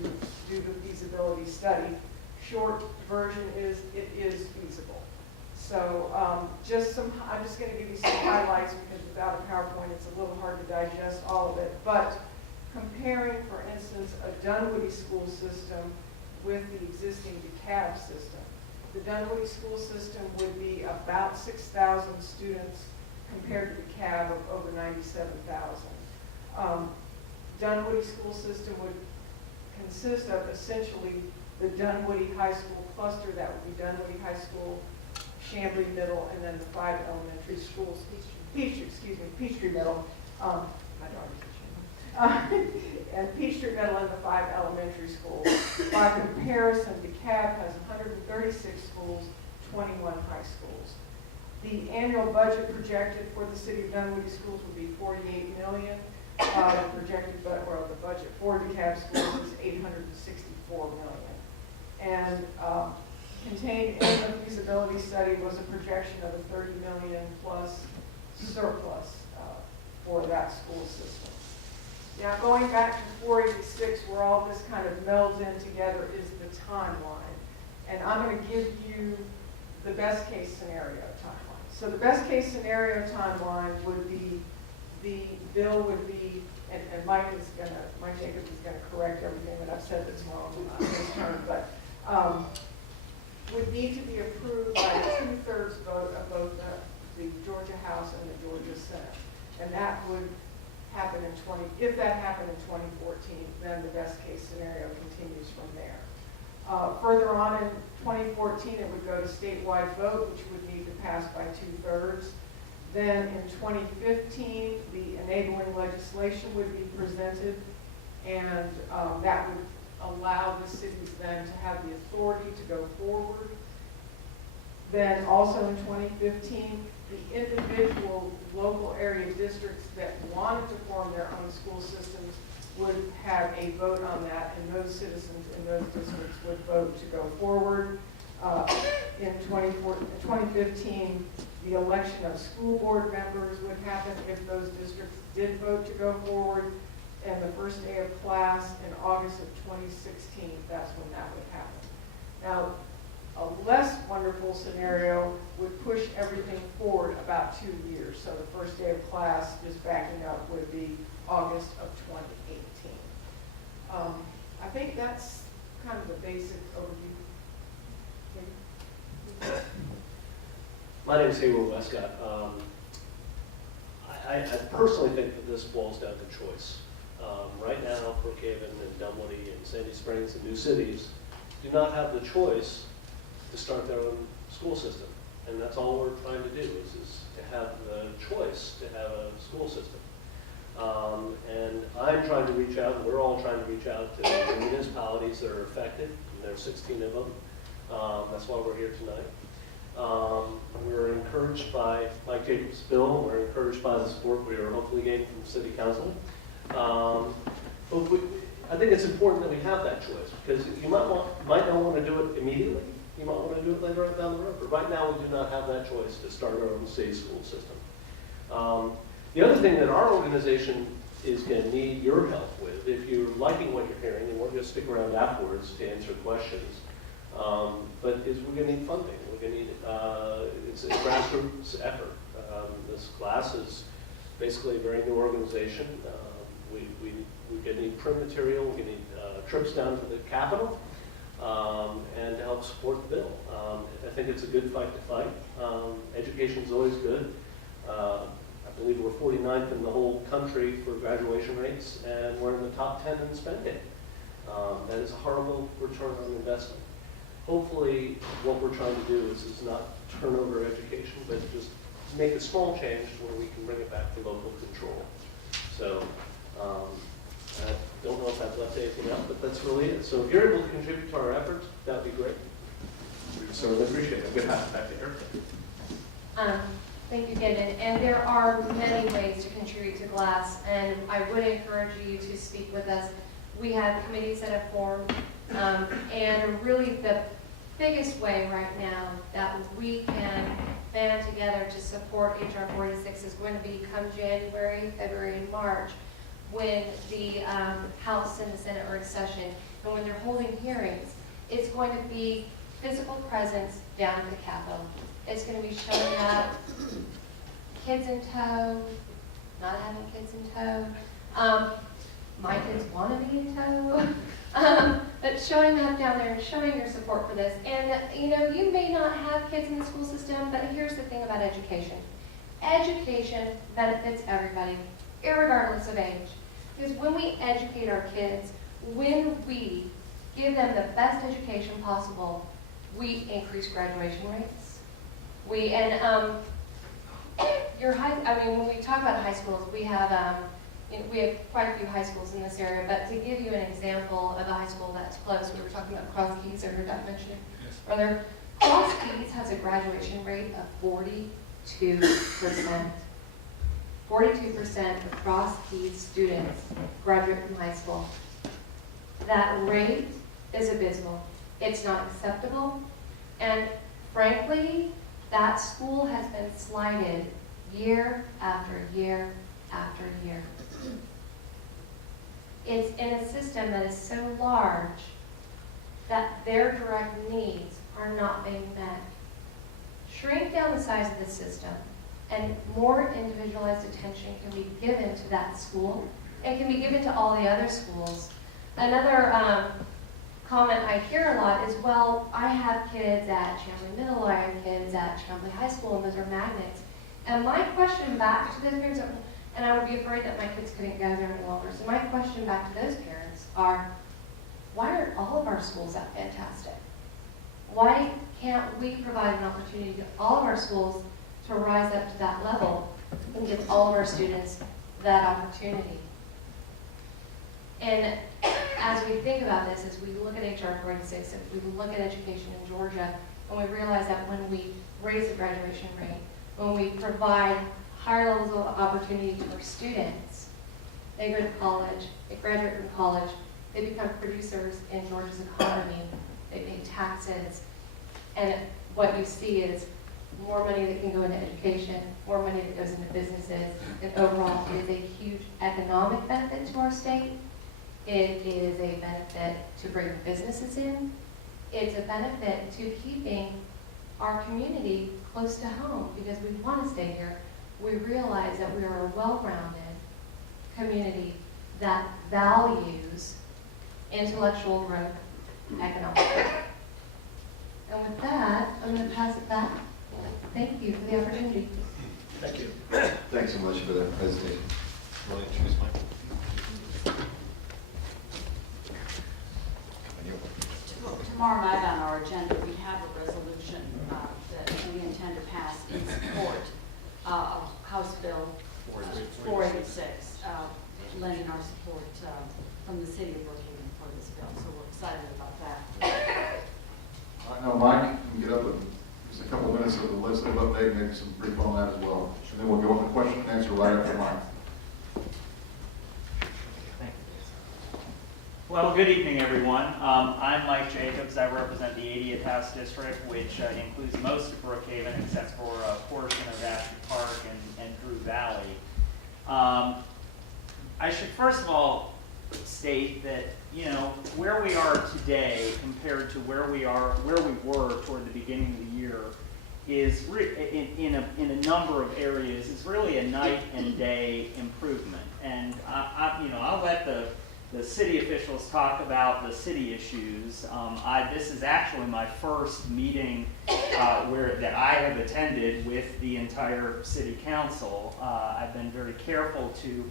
do the feasibility study. Short version is it is feasible. So I'm just going to give you some highlights because without a PowerPoint it's a little hard to digest all of it. But comparing, for instance, a Dunwoody school system with the existing DeKalb system, the Dunwoody school system would be about 6,000 students compared to DeKalb of over 97,000. Dunwoody school system would consist of essentially the Dunwoody High School cluster. That would be Dunwoody High School, Chamblee Middle, and then the 5 elementary schools, Peachtree Middle. My daughter's in Chamblee. and Peachtree Middle and the 5 elementary schools. By comparison, DeKalb has 136 schools, 21 high schools. The annual budget projected for the city of Dunwoody schools would be $48 million. The projected, or the budget for DeKalb schools is $864 million. And contained in the feasibility study was a projection of a $30 million plus surplus for that school system. Now, going back to 486, where all this kind of melds in together, is the timeline. And I'm going to give you the best case scenario timeline. So the best case scenario timeline would be, the bill would be, and Mike Jacobs is going to correct everything that I've said that's wrong in his turn, but would need to be approved by a 2/3 vote of both the Georgia House and the Georgia Senate. And that would happen if that happened in 2014, then the best case scenario continues from there. Further on in 2014, it would go to statewide vote, which would need to pass by 2/3. Then in 2015, the enabling legislation would be presented, and that would allow the cities then to have the authority to go forward. Then also in 2015, the individual local area districts that wanted to form their own school systems would have a vote on that, and those citizens in those districts would vote to go forward. In 2015, the election of school board members would happen if those districts did vote to go forward. And the first day of class in August of 2016, that's when that would happen. Now, a less wonderful scenario would push everything forward about 2 years. So the first day of class, just backing up, would be August of 2018. I think that's kind of the basic overview. My name is Hayward Westcott. I personally think that this boils down to choice. Right now, Brookhaven and Dunwoody and Sandy Springs and new cities do not have the choice to start their own school system. And that's all we're trying to do is to have the choice to have a school system. And I'm trying to reach out, and we're all trying to reach out to the municipalities that are affected, and there are 16 of them. That's why we're here tonight. We're encouraged by Mike Jacobs' bill. We're encouraged by the support we are hopefully getting from City Council. I think it's important that we have that choice, because you might not want to do it immediately. You might want to do it later on down the road. But right now, we do not have that choice to start our own city school system. The other thing that our organization is going to need your help with, if you're liking what you're hearing and want to stick around afterwards to answer questions, but is we're going to need funding. We're going to need, it's a grassroots effort. This class is basically a very new organization. We're going to need print material. We're going to need trips down to the Capitol and to help support the bill. I think it's a good fight to fight. Education is always good. I believe we're 49th in the whole country for graduation rates, and we're in the top 10 in spending. That is a horrible return on investment. Hopefully, what we're trying to do is not turn over education, but just make a small change where we can bring it back to local control. So, I don't know if I've left anything out, but that's really it. So if you're able to contribute to our efforts, that'd be great. We certainly appreciate it. I'm going to pass it back to Erica. Thank you, Gideon. And there are many ways to contribute to GLASS, and I would encourage you to speak with us. We have committees that have formed, and really the biggest way right now that we can band together to support HR 46 is going to be come January, February, and March, when the House and the Senate are in session, and when they're holding hearings. It's going to be physical presence down at the Capitol. It's going to be showing up, kids in tow, not having kids in tow. My kids want to be in tow. But showing up down there and showing your support for this. And, you know, you may not have kids in the school system, but here's the thing about education. Education benefits everybody, irregardless of age. Because when we educate our kids, when we give them the best education possible, we increase graduation rates. When we talk about high schools, we have we have quite a few high schools in this area, but to give you an example of a high school that's close, we were talking about Cross Keys, I heard that mentioned earlier. Cross Keys has a graduation rate of 42%. 42% of Cross Keys students graduate from high school. That rate is abysmal. It's not acceptable. And frankly, that school has been slighted year after year after year. It's in a system that is so large that their direct needs are not being met. Shrink down the size of the system, and more individualized attention can be given to that school. It can be given to all the other schools. Another comment I hear a lot is, well, I have kids at Chamblee Middle, or I have kids at Chamblee High School, and those are magnets. And my question back to those parents, and I would be afraid that my kids couldn't go there any longer, so my question back to those parents are, why aren't all of our schools that fantastic? Why can't we provide an opportunity to all of our schools to rise up to that level and give all of our students that opportunity? And as we think about this, as we look at HR 46, if we look at education in Georgia, and we realize that when we raise the graduation rate, when we provide higher levels of opportunity to our students, they go to college, they graduate from college, they become producers in Georgia's economy, they pay taxes, and what you see is more money that can go into education, more money that goes into businesses, and overall it is a huge economic benefit to our state. It is a benefit to bring businesses in. It's a benefit to keeping our community close to home because we want to stay here. We realize that we are a well-rounded community that values intellectual growth, economic growth. And with that, I'm going to pass it back. Thank you for the opportunity. Thank you. Thanks so much for that presentation. Really introduce Mike. Tomorrow night on our agenda, we have a resolution that we intend to pass in support of House Bill 486, lending our support from the city of Brookhaven for this bill. So we're excited about that. All right, now Mike, you can get up and just a couple minutes of the legislative update, maybe some brief on that as well. And then we'll go into question and answer right after Mike. Well, good evening, everyone. I'm Mike Jacobs. I represent the 80th House District, which includes most of Brookhaven, except for a portion of Ashby Park and Drew Valley. I should first of all state that, you know, where we are today compared to where we were toward the beginning of the year is in a number of areas. It's really a night and day improvement. And I'll let the city officials talk about the city issues. This is actually my first meeting that I have attended with the entire city council. I've been very careful to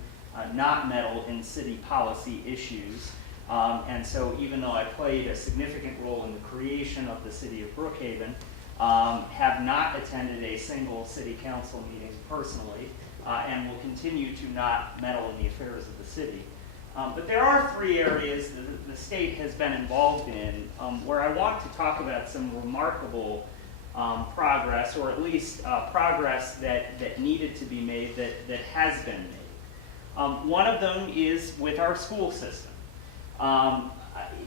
not meddle in city policy issues. And so even though I played a significant role in the creation of the city of Brookhaven, have not attended a single city council meeting personally, and will continue to not meddle in the affairs of the city. But there are three areas that the state has been involved in where I want to talk about some remarkable progress, or at least progress that needed to be made that has been made. One of them is with our school system.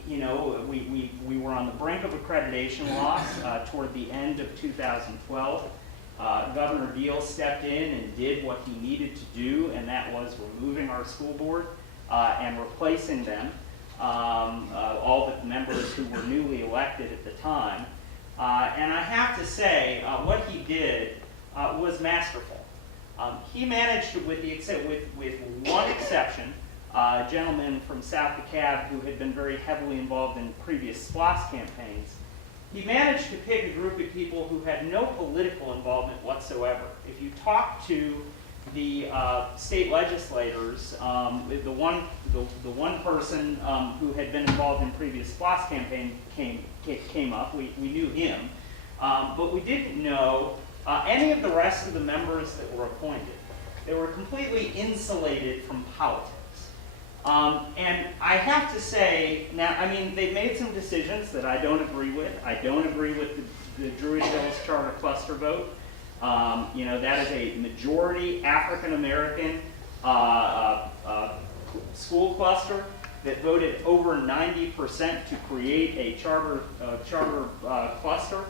We were on the brink of accreditation loss toward the end of 2012. Governor Deal stepped in and did what he needed to do, and that was removing our school board and replacing them, all the members who were newly elected at the time. And I have to say, what he did was masterful. He managed, with one exception, a gentleman from South DeKalb who had been very heavily involved in previous SPLOST campaigns, he managed to pick a group of people who had no political involvement whatsoever. If you talk to the state legislators, the one person who had been involved in previous SPLOST campaign came up. We knew him, but we didn't know any of the rest of the members that were appointed. They were completely insulated from politics. And I have to say, now, I mean, they've made some decisions that I don't agree with. I don't agree with the Druid Hills Charter Cluster vote. You know, that is a majority African-American school cluster that voted over 90% to create a charter cluster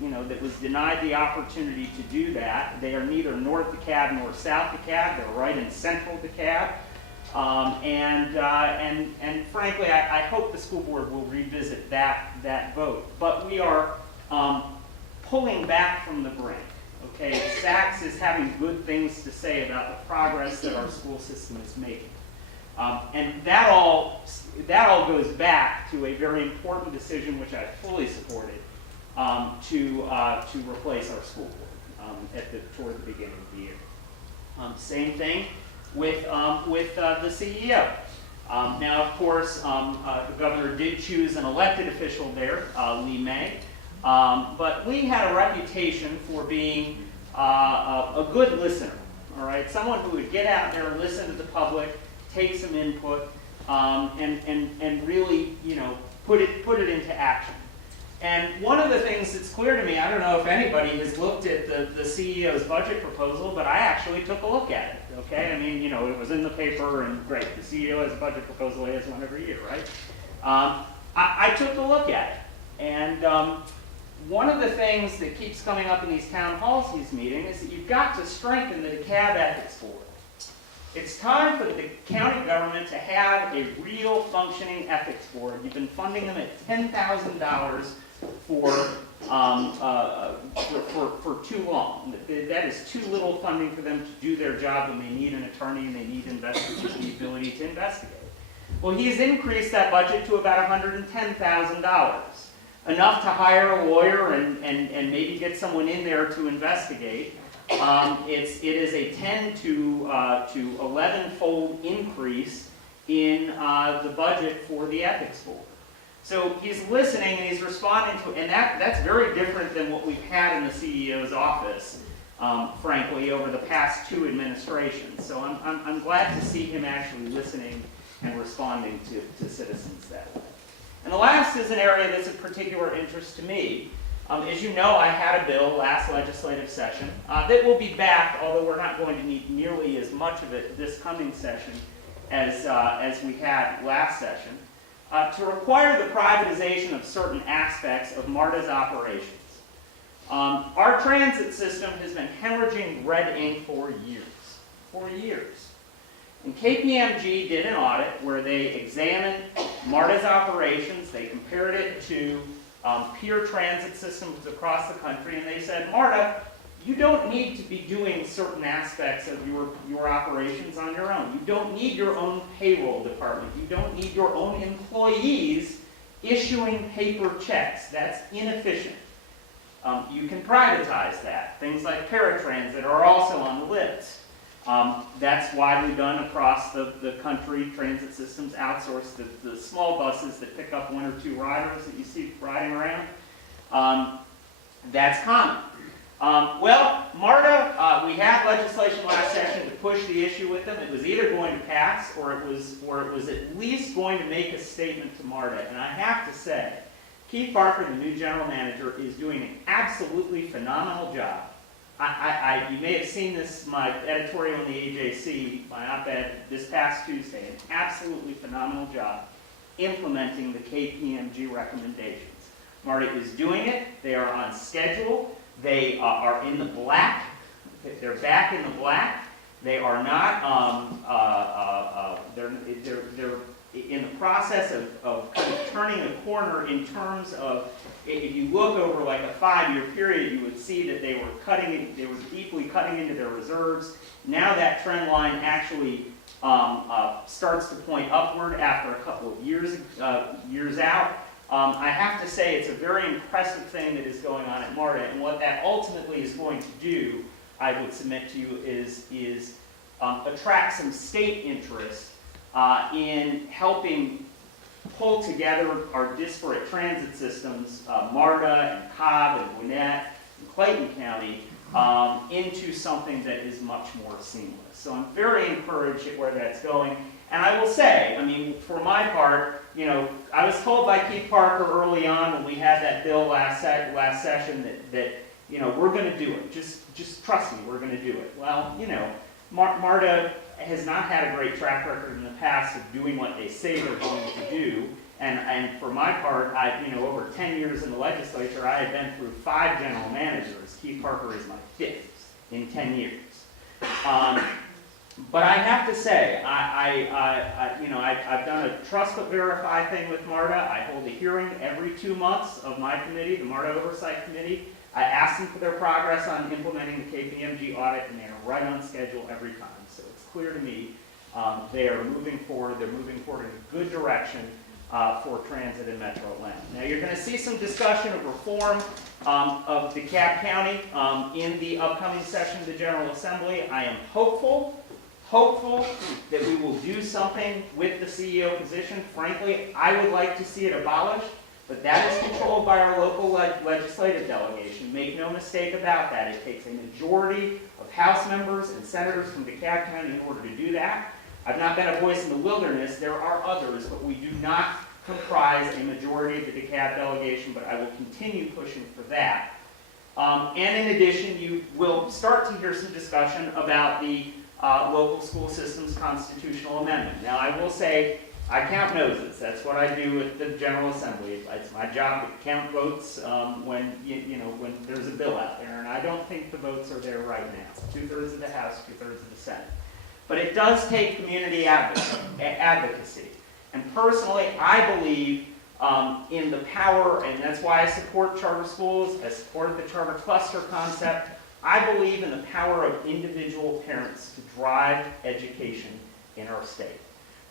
you know, that was denied the opportunity to do that. They are neither north DeKalb nor south DeKalb. They're right in central DeKalb. And frankly, I hope the school board will revisit that vote. But we are pulling back from the brink. Okay, Sachs is having good things to say about the progress that our school system is making. And that all goes back to a very important decision, which I fully supported, to replace our school board toward the beginning of the year. Same thing with the CEO. Now, of course, the governor did choose an elected official there, Lee May. But Lee had a reputation for being a good listener, all right? Someone who would get out there, listen to the public, take some input, and really, you know, put it into action. And one of the things that's clear to me, I don't know if anybody has looked at the CEO's budget proposal, but I actually took a look at it, okay? I mean, you know, it was in the paper, and great, the CEO has a budget proposal, he has one every year, right? I took a look at it, and one of the things that keeps coming up in these town halls, these meetings, is that you've got to strengthen the DeKalb Ethics Board. It's time for the county government to have a real functioning ethics board. You've been funding them at $10,000 for too long. That is too little funding for them to do their job when they need an attorney and they need the ability to investigate. Well, he's increased that budget to about $110,000. Enough to hire a lawyer and maybe get someone in there to investigate. It is a 10 to 11-fold increase in the budget for the ethics board. So he's listening and he's responding to, and that's very different than what we've had in the CEO's office, frankly, over the past 2 administrations. So I'm glad to see him actually listening and responding to citizens that way. And the last is an area that's of particular interest to me. As you know, I had a bill last legislative session that will be back, although we're not going to need nearly as much of it this coming session as we had last session, to require the privatization of certain aspects of MARTA's operations. Our transit system has been hemorrhaging red ink for years. For years. And KPMG did an audit where they examined MARTA's operations, they compared it to peer transit systems across the country, and they said, MARTA, you don't need to be doing certain aspects of your operations on your own. You don't need your own payroll department. You don't need your own employees issuing paper checks. That's inefficient. You can privatize that. Things like paratransit are also on the list. That's widely done across the country. Transit systems outsource the small buses that pick up 1 or 2 riders that you see riding around. That's common. Well, MARTA, we had legislation last session to push the issue with them. It was either going to pass or it was at least going to make a statement to MARTA. And I have to say, Keith Parker, the new general manager, is doing an absolutely phenomenal job. You may have seen this, my editorial in the AJC, my op-ed this past Tuesday, an absolutely phenomenal job implementing the KPMG recommendations. MARTA is doing it. They are on schedule. They are in the black. They're back in the black. They are not, they're in the process of kind of turning a corner in terms of, if you look over like a 5-year period, you would see that they were deeply cutting into their reserves. Now that trend line actually starts to point upward after a couple of years out. I have to say it's a very impressive thing that is going on at MARTA, and what that ultimately is going to do, I would submit to you, is attract some state interest in helping pull together our disparate transit systems, MARTA and Cobb and Gwinnett and Clayton County, into something that is much more seamless. So I'm very encouraged at where that's going. And I will say, I mean, for my part, you know, I was told by Keith Parker early on when we had that bill last session that you know, we're going to do it. Just trust me, we're going to do it. Well, you know, MARTA has not had a great track record in the past of doing what they say they're going to do. And for my part, you know, over 10 years in the legislature, I have been through 5 general managers. Keith Parker is my 5th in 10 years. But I have to say, you know, I've done a trust but verify thing with MARTA. I hold a hearing every 2 months of my committee, the MARTA Oversight Committee. I ask them for their progress on implementing the KPMG audit, and they are right on schedule every time. So it's clear to me they are moving forward. They're moving forward in a good direction for transit in Metro Atlanta. Now you're going to see some discussion of reform of DeKalb County in the upcoming session of the General Assembly. I am hopeful that we will do something with the CEO position. Frankly, I would like to see it abolished, but that is controlled by our local legislative delegation. Make no mistake about that. It takes a majority of House members and senators from DeKalb County in order to do that. I've not been a voice in the wilderness. There are others, but we do not comprise a majority of the DeKalb delegation, but I will continue pushing for that. And in addition, you will start to hear some discussion about the local school system's constitutional amendment. Now, I will say, I count noses. That's what I do at the General Assembly. It's my job to count votes when when there's a bill out there, and I don't think the votes are there right now. 2/3 of the House, 2/3 of the Senate. But it does take community advocacy. And personally, I believe in the power, and that's why I support charter schools. I support the charter cluster concept. I believe in the power of individual parents to drive education in our state.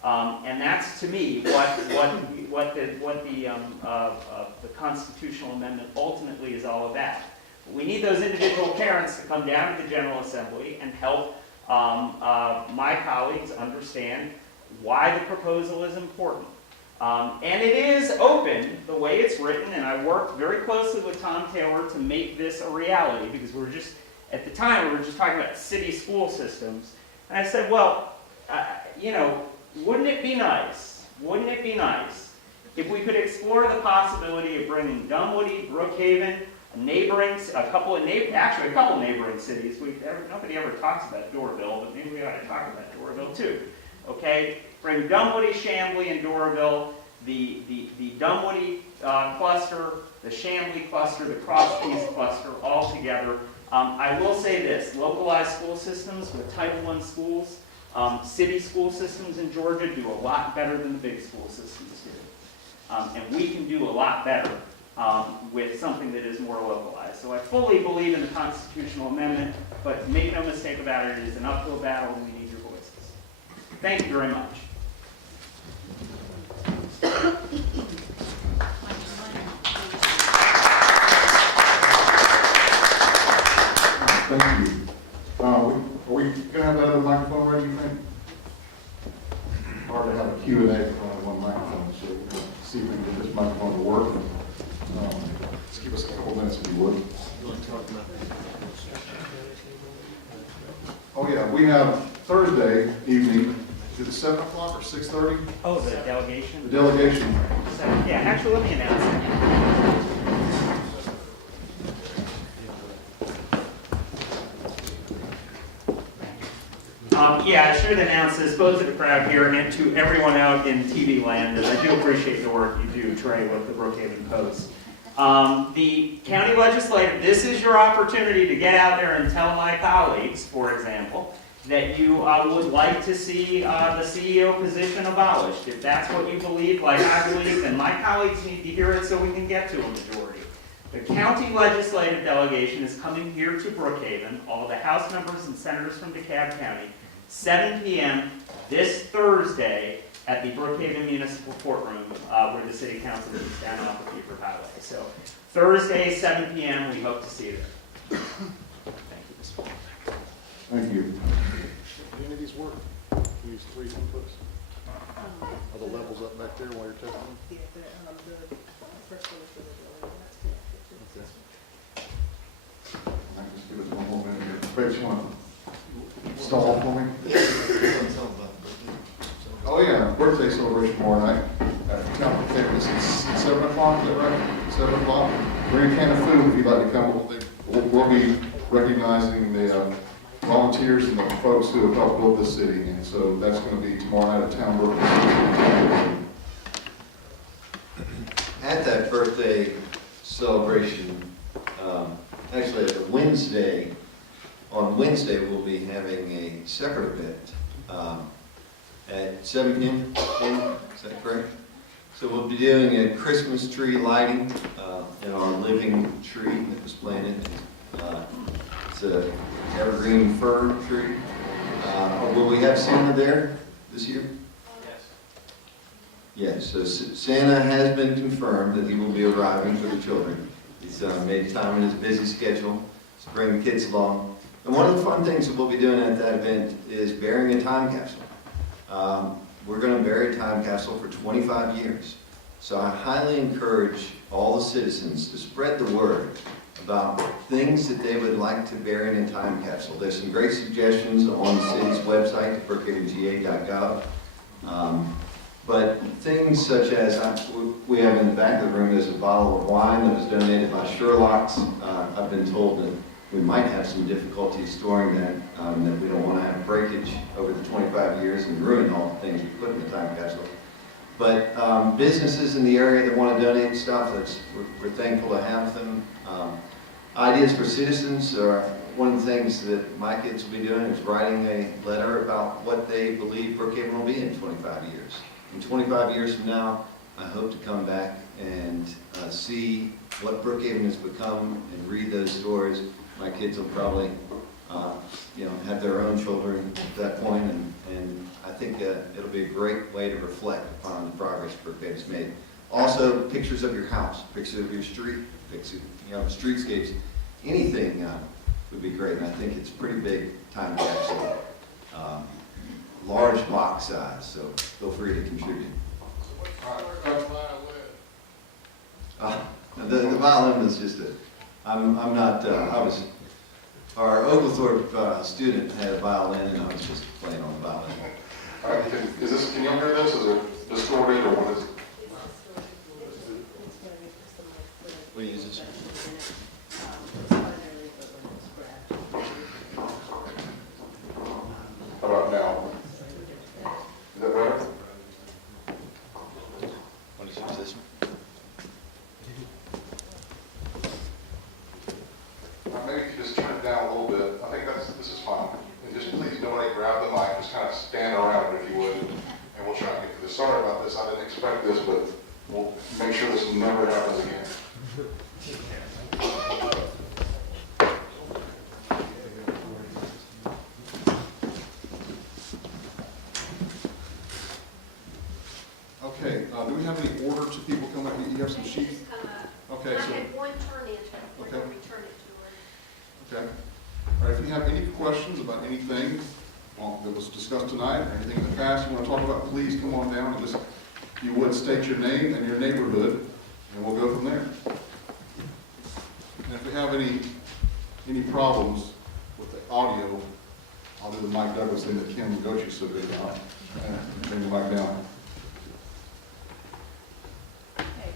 And that's, to me, what the constitutional amendment ultimately is all about. We need those individual parents to come down to the General Assembly and help my colleagues understand why the proposal is important. And it is open, the way it's written, and I worked very closely with Tom Taylor to make this a reality, because at the time, we were just talking about city school systems. And I said, well, wouldn't it be nice if we could explore the possibility of bringing Dunwoody, Brookhaven, a couple neighboring cities. Nobody ever talks about Doraville, but maybe we ought to talk about Doraville too. Okay, bring Dunwoody, Chamblee, and Doraville, the Dunwoody cluster, the Chamblee cluster, the Cross Keys cluster, all together. I will say this: localized school systems with Title I schools, city school systems in Georgia do a lot better than the big school systems do, and we can do a lot better with something that is more localized. So I fully believe in the constitutional amendment, but make no mistake about it, it is an uphill battle and we need your voices. Thank you very much. Thank you. Are we going to have that other microphone ready, you think? Hard to have a Q&A with only one microphone, so we'll see if we can get this microphone to work. Just give us a couple minutes if you would. Oh yeah, we have Thursday evening, is it 7 o'clock or 6:30? Oh, the delegation? The delegation. Yeah, actually, let me announce it. Yeah, I should announce this both to the crowd here and to everyone out in TV land, and I do appreciate the work you do, Trey, with the Brookhaven Post. The county legislature, this is your opportunity to get out there and tell my colleagues, for example, that you would like to see the CEO position abolished. If that's what you believe, like I believe, then my colleagues need to hear it so we can get to a majority. The county legislative delegation is coming here to Brookhaven, all the House members and senators from DeKalb County, 7 p.m. this Thursday at the Brookhaven Municipal Courtroom where the City Council meets down off of Beaufort Highway. So Thursday, 7 p.m., we hope to see you there. Thank you, Mr. Chairman. Thank you. Do any of these work? These 3 inputs? Are the levels up back there while you're testing? Yeah, the first one is really, really, that's good. Okay. Just give us one more minute here. Rach, you want to stall for me? Oh, yeah, birthday celebration tomorrow night. Town Brookhaven, this is 7 o'clock, is that right? 7 o'clock. Bring a can of food if you'd like to come. We'll be recognizing the volunteers and the folks who have helped build this city. And so that's going to be tomorrow night at Town Brookhaven. At that birthday celebration, actually on Wednesday we'll be having a separate event at 7 p.m. Is that correct? So we'll be doing a Christmas tree lighting in our living tree that was planted. It's a evergreen fir tree. Will we have Santa there this year? Yes, so Santa has been confirmed that he will be arriving for the children. He's made time in his busy schedule to bring the kids along. And one of the fun things that we'll be doing at that event is burying a time capsule. We're going to bury a time capsule for 25 years. So I highly encourage all the citizens to spread the word about things that they would like to bury in a time capsule. There's some great suggestions on the city's website, brookhavenga.gov. But things such as, we have in the back of the room, there's a bottle of wine that was donated by Sherlock's. I've been told that we might have some difficulty storing that, that we don't want to have breakage over the 25 years and ruin all the things we put in the time capsule. But businesses in the area that want to donate stuff, we're thankful to have them. Ideas for citizens are one of the things that my kids will be doing is writing a letter about what they believe Brookhaven will be in 25 years. In 25 years from now, I hope to come back and see what Brookhaven has become and read those stories. My kids will probably, have their own children at that point, and I think it'll be a great way to reflect upon the progress Brookhaven's made. Also, pictures of your house, pictures of your street, pictures, streetscapes, anything would be great. And I think it's a pretty big time capsule. Large box size, so feel free to contribute. The violin was just our Oglethorpe student had a violin and I was just playing on the violin. All right, can you hear this? Is it distorted or what is it? What do you use this? How about now? Is that better? Want to use this one? Maybe if you just turn it down a little bit. I think this is fine. And just please nobody grab the mic, just kind of stand around it if you would. And we'll try to get through this. Sorry about this, I didn't expect this, but we'll make sure this never happens again. Okay, do we have any order to people coming? You have some sheets? Okay, I so. had one turn in, we're Okay. going to return it to her. Okay. All right, if you have any questions about anything that was discussed tonight, or anything in the past you want to talk about, please come on down and just, if you would, state your name and your neighborhood, and we'll go from there. And if we have any problems with the audio, I'll do the Mike Douglas thing that Kim Gochi's so good about. Bring the mic down. Okay,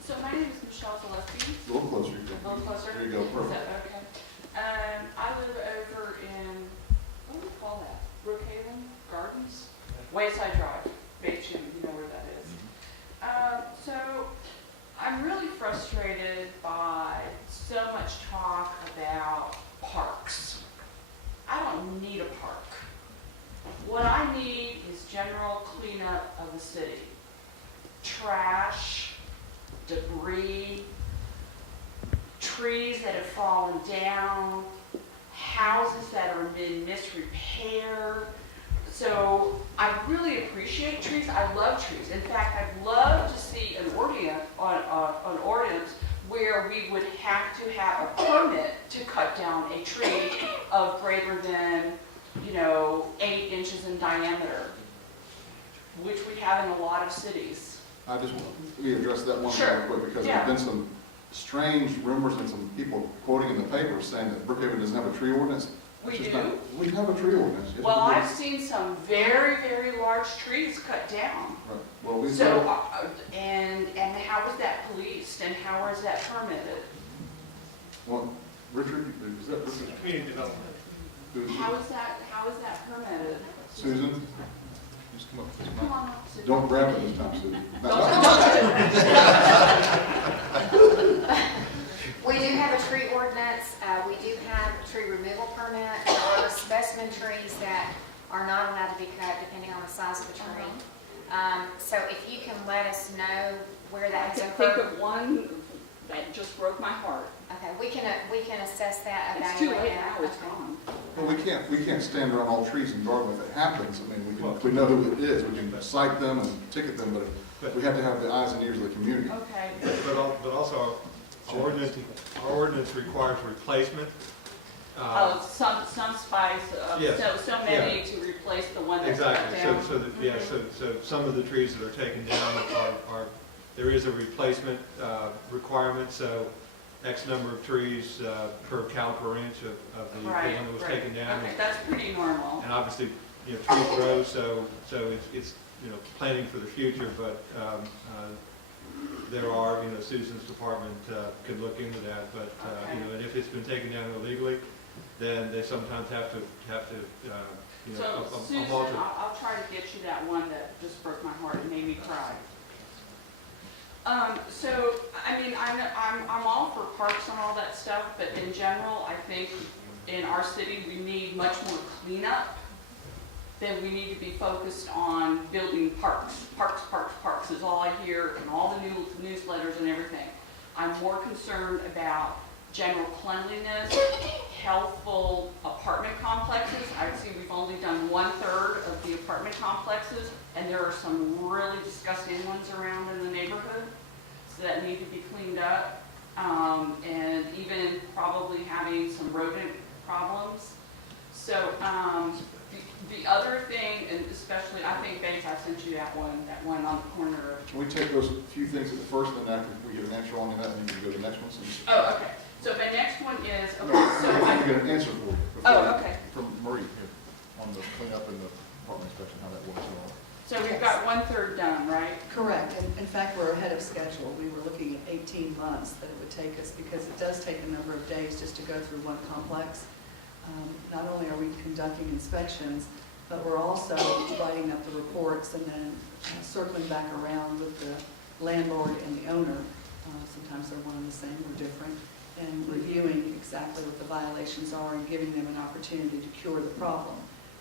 so my name is Michelle Gillespie. A little closer. A little closer? There you go, Is perfect. that okay? I live over in, what do we call that? Brookhaven Gardens? Wayside Drive, Bay Jim, you know where that is. So I'm really frustrated by so much talk about parks. I don't need a park. What I need is general cleanup of the city. Trash, debris, trees that have fallen down, houses that are in disrepair. So I really appreciate trees. I love trees. In fact, I'd love to see an ordinance where we would have to have a permit to cut down a tree of greater than, 8 inches in diameter, which we have in a lot of cities. Let me address that one Sure. real quick, because Yeah. there's been some strange rumors and some people quoting in the paper saying that Brookhaven doesn't have a tree ordinance. We That's just do? not- We have a tree ordinance. Yes, Well, we do. I've seen some very, very large trees cut down. Right. Well, we So, and how is that policed and how is that permitted? well, Richard, is that Richard? Community development. How is that permitted? Susan? Just come up to this Come mic. on up, Susan. Don't grab it this time, Susan. We do have a tree ordinance, we do have a tree removal permit. There are specimen trees that are not allowed to be cut depending on the size of the tree. So if you can let us know where I that has can think occurred. of one that just broke my heart. Okay, we can assess that, It's too evaluate late that. now, it's Okay. gone. Well, we can't stand around all trees and guard them. If it happens, I mean, if we know who it is, we can cite them and ticket them, but we have to have the eyes and ears of the community. Okay. But also, our ordinance requires replacement. Oh, some spice, Yes. so many to replace the one that's cut Exactly, down. so some of the trees that are taken down are, there is a replacement requirement, so X number of trees per caliper inch of the one Right, that was right. taken down. Okay, that's pretty normal. And obviously, trees grow, so it's planning for the future, but there are, Susan's department could look into that, but, Okay. and if it's been taken down illegally, then they sometimes have to So Susan, alter. I'll try to get you that one that just broke my heart and made me cry. So, I mean, I'm all for parks and all that stuff, but in general, I think in our city, we need much more cleanup than we need to be focused on building parks. Parks is all I hear in all the newsletters and everything. I'm more concerned about general cleanliness, healthful apartment complexes. I see we've only done 1/3 of the apartment complexes, and there are some really disgusting ones around in the neighborhood that need to be cleaned up, and even probably having some rodent problems. So the other thing, and especially, I think Bates, I sent you that one on the corner of. Can we take those few things at the first, and then after we get an answer on that, and then we can go to the next one? Oh, okay. So my next one is, No, okay, so I I, can get an answer for you. Oh, okay. From Marie here, on the cleanup and the apartment inspection, how that works and all. so we've got 1/3 done, right? Correct. In fact, we're ahead of schedule. We were looking at 18 months that it would take us, because it does take a number of days just to go through one complex. Not only are we conducting inspections, but we're also writing up the reports and then circling back around with the landlord and the owner. Sometimes they're one and the same or different, and reviewing exactly what the violations are and giving them an opportunity to cure the problem.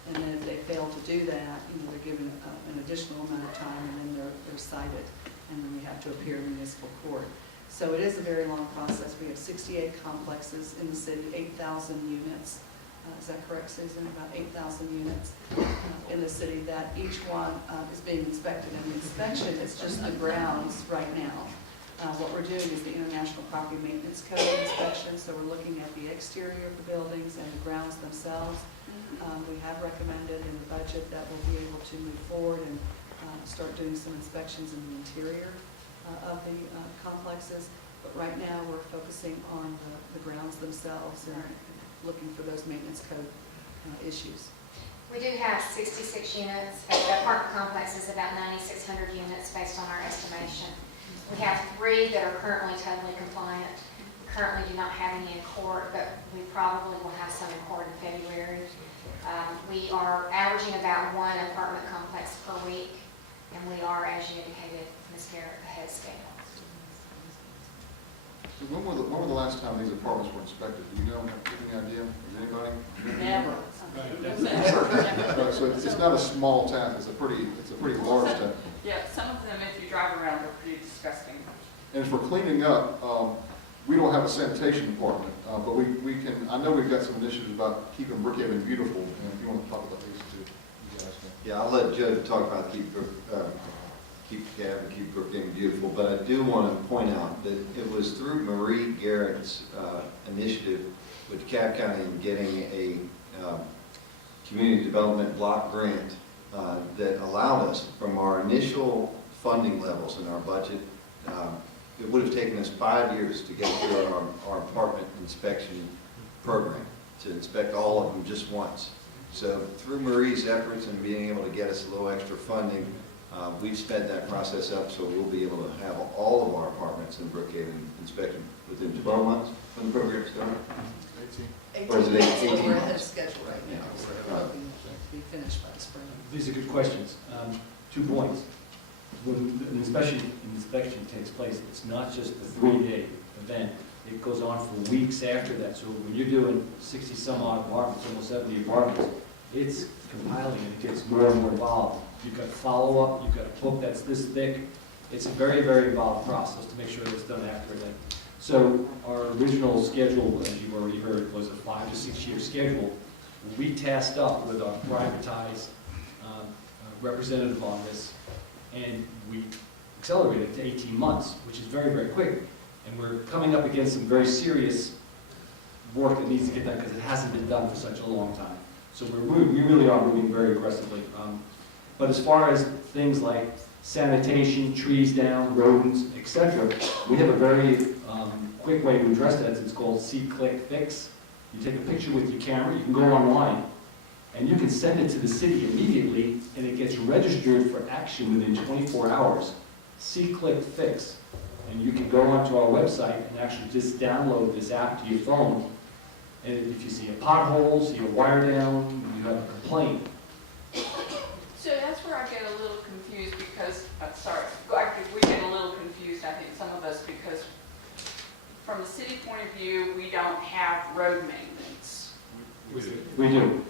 And then if they fail to do that, they're given an additional amount of time, and then they're cited, and then we have to appear in municipal court. So it is a very long process. We have 68 complexes in the city, 8,000 units. Is that correct, Susan? About 8,000 units in the city, that each one is being inspected. And the inspection is just the grounds right now. What we're doing is the International Property Maintenance Code inspection, so we're looking at the exterior of the buildings and the grounds themselves. We have recommended in the budget that we'll be able to move forward and start doing some inspections in the interior of the complexes. But right now, we're focusing on the grounds themselves and looking for those maintenance code issues. We do have 66 units. The apartment complex is about 9,600 units based on our estimation. We have 3 that are currently totally compliant. We currently do not have any in court, but we probably will have some in court in February. We are averaging about 1 apartment complex per week, and we are, as you indicated, Ms. Garrett, ahead of schedule. So when were the last time these apartments were inspected? Do you know, have any idea? Is anybody? Never. So it's not a small task, it's a pretty large task. Yeah, some of them, if you drive around, are pretty disgusting. And for cleaning up, we don't have a sanitation department, but we can, I know we've got some initiatives about keeping Brookhaven beautiful, and if you want to talk about these two, you guys can. Yeah, I'll let Joe talk about keep Cab and keep Brookhaven beautiful, but I do want to point out that it was through Marie Garrett's initiative with DeKalb County in getting a community development block grant that allowed us, from our initial funding levels in our budget, it would have taken us 5 years to get through our apartment inspection program, to inspect all of them just once. So through Marie's efforts and being able to get us a little extra funding, we've sped that process up, so we'll be able to have all of our apartments in Brookhaven inspected within 12 months when the program started. 18. Or is it 18 We're ahead of months? schedule right now, so Yeah. we're hoping to be finished by spring. These are good questions. 2 points. When an inspection takes place, it's not just a 3-day event. It goes on for weeks after that. So when you're doing 60 some odd apartments, almost 70 apartments, it's compiling and it gets more and more involved. You've got follow-up, you've got a book that's this thick. It's a very, very involved process to make sure it's done accurately. So our original schedule, as you've already heard, was a 5 to 6 year schedule. We tasked up with our privatized representative on this, and we accelerated it to 18 months, which is very, very quick. And we're coming up against some very serious work that needs to get done because it hasn't been done for such a long time. So we really are moving very aggressively. But as far as things like sanitation, trees down, rodents, etc., we have a very quick way to address that. It's called See, Click, Fix. You take a picture with your camera, you can go online, and you can send it to the city immediately, and it gets registered for action within 24 hours. See, Click, Fix. And you can go onto our website and actually just download this app to your phone. And if you see a pothole, see a wire down, you have a complaint, So that's where I get a little confused because, we get a little confused, I think, some of us, because from the city point of view, we don't have road maintenance. We do. we do.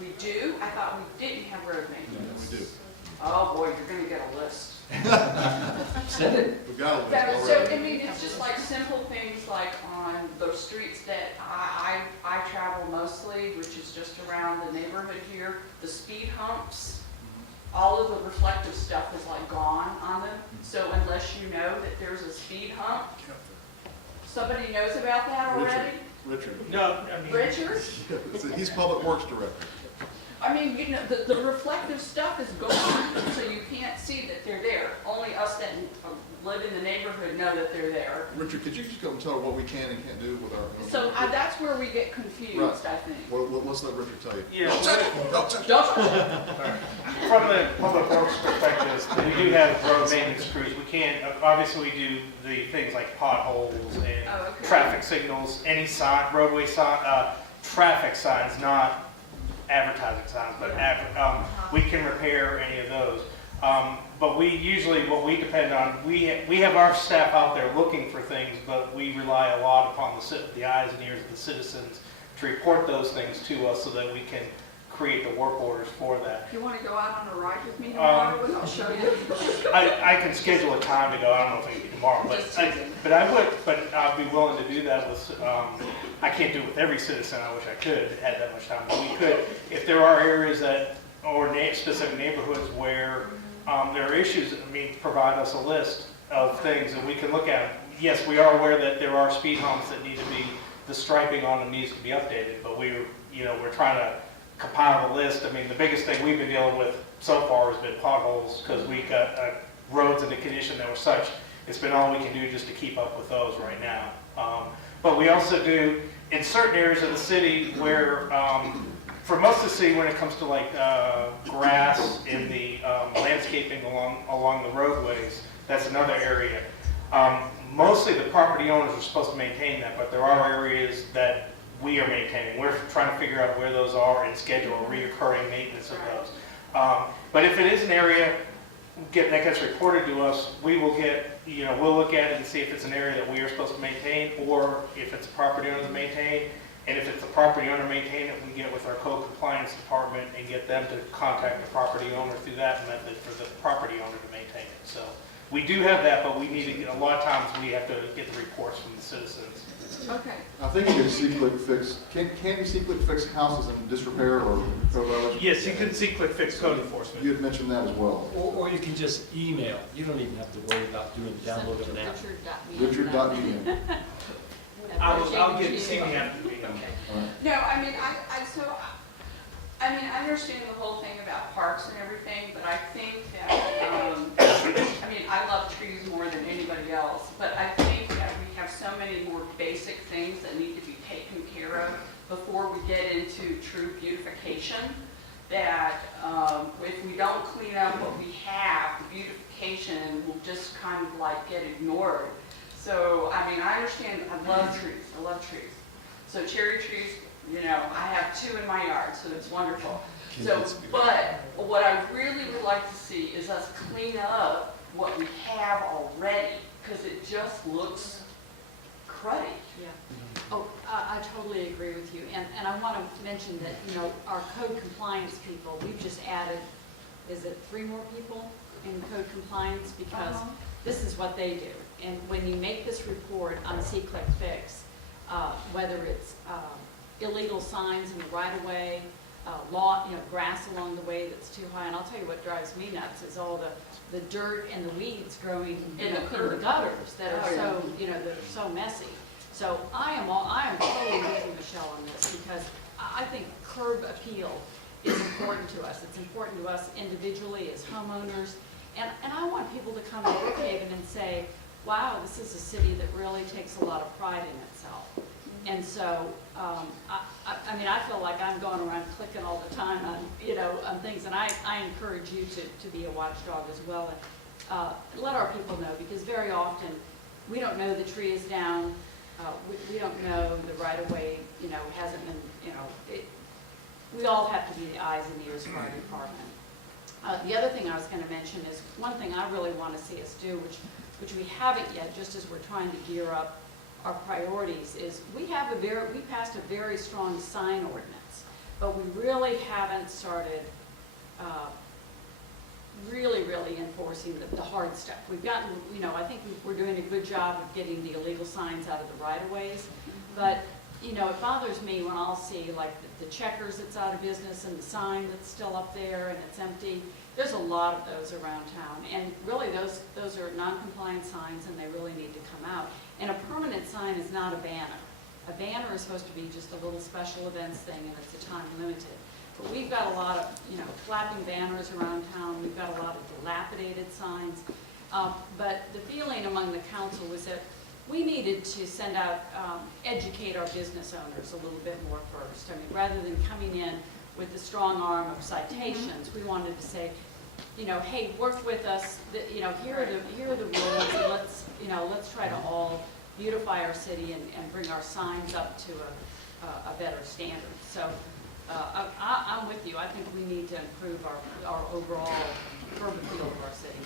We do? I thought we didn't have road maintenance. We do. Oh, boy, you're gonna get a list. Send it. We've got a list So, already. I mean, it's just like simple things like on those streets that I travel mostly, which is just around the neighborhood here, the speed humps, all of the reflective stuff is like gone on them. So unless you know that there's a speed hump, somebody knows about that already? Richard. No, I mean. Richard? He's Public Works Director. I mean, you know, the reflective stuff is gone, so you can't see that they're there. Only us that live in the neighborhood know that they're there. Richard, could you just go and tell her what we can and can't do with our... So that's where we get confused, I think. Let's let Richard tell you. Yeah. Don't- From the public works perspective, we do have road maintenance crews. We can't, obviously we do the things like potholes and Oh, okay. traffic signals, any sign, roadway sign, traffic signs, not advertising signs, but we can repair any of those. But we usually, what we depend on, we have our staff out there looking for things, but we rely a lot upon the eyes and ears of the citizens to report those things to us so that we can create the work orders for that. If you want to go out on a ride with me tomorrow, and I'll show you. I can schedule a time to go. I don't know if it can be tomorrow, Just teasing. but I'd be willing to do that with. I can't do it with every citizen. I wish I could had that much time, but we could if there are areas or specific neighborhoods where there are issues. I mean, provide us a list of things that we can look at. Yes, we are aware that there are speed humps that need to be, the striping on them needs to be updated, but we're trying to compile the list. I mean, the biggest thing we've been dealing with so far has been potholes because we got roads in the condition that were such. It's been all we can do just to keep up with those right now. But we also do in certain areas of the city where, for most of the city, when it comes to like grass in the landscaping along the roadways, that's another area. Mostly the property owners are supposed to maintain that, but there are areas that we are maintaining. We're trying to figure out where those are and schedule a reoccurring maintenance of those. But if it is an area that gets reported to us, we will we'll look at it and see if it's an area that we are supposed to maintain or if it's a property owner to maintain. And if it's the property owner maintain it, we get with our code compliance department and get them to contact the property owner through that method for the property owner to maintain it. So we do have that, but we need to get, a lot of times we have to get the reports from the citizens. Okay. I think you can see-click fix, can you see-click fix houses in disrepair or code violation? Yes, you can see-click fix code enforcement. You had mentioned that as well. Or you can just email. You don't even have to worry about doing download of an app. Richard.me. I'll get see me after the meeting. No, I mean, I understand the whole thing about parks and everything, but I think that, I mean, I love trees more than anybody else, but care of before we get into true beautification. That if we don't clean up what we have, the beautification will just kind of like get ignored. So, I mean, I understand, I love trees, I love trees. So cherry trees, you know, I have 2 in my yard, so it's wonderful. So, but what I really would like to see is us clean up what we have already, because it just looks cruddy. Yeah. Oh, I totally agree with you. And I want to mention that, you know, our code compliance people, we've just added, is it 3 more people in code compliance? Because this is what they do. And when you make this report on See, Click, Fix, whether it's illegal signs in the right-of-way, grass along the way that's too high, and I'll tell you what drives me nuts is all the dirt and the weeds growing in the gutters that are so, you know, that are so messy. So I am totally with you, Michelle, on this, because I think curb appeal is important to us. It's important to us individually as homeowners, and I want people to come to Brookhaven and say, wow, this is a city that really takes a lot of pride in itself. And so, I mean, I feel like I'm going around clicking all the time on, you know, on things, and I encourage you to be a watchdog as well, and let our people know, because very often we don't know the tree is down, we don't know the right-of-way, you know, hasn't been, you know, we all have to be the eyes and ears of our department. The other thing I was going to mention is one thing I really want to see us do, which we haven't yet, just as we're trying to gear up our priorities, is we passed a very strong sign ordinance, but we really haven't started really enforcing the hard stuff. We've gotten, you know, I think we're doing a good job of getting the illegal signs out of the right-of-ways, but, you know, it bothers me when I'll see like the checkers that's out of business and the sign that's still up there and it's empty. There's a lot of those around town, and really those are non-compliant signs, and they really need to come out. And a permanent sign is not a banner. A banner is supposed to be just a little special events thing, and it's a time limited. But we've got a lot of, you know, flapping banners around town. We've got a lot of dilapidated signs. But the feeling among the council was that we needed to send out, educate our business owners a little bit more first. I mean, rather than coming in with the strong arm of citations, we wanted to say, you know, hey, work with us. You know, here are the rules, and let's try to all beautify our city and bring our signs up to a better standard. So I'm with you. I think we need to improve our overall curb appeal of our city.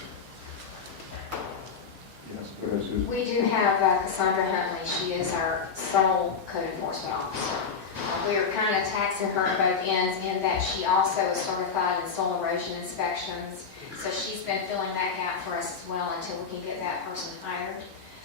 Yes, go ahead, Susan. We do have Cassandra Huntley. She is our sole code enforcement officer. We are kind of taxing her at both ends in that she also is certified in soil erosion inspections. So she's been filling that gap for us as well until we can get that person hired.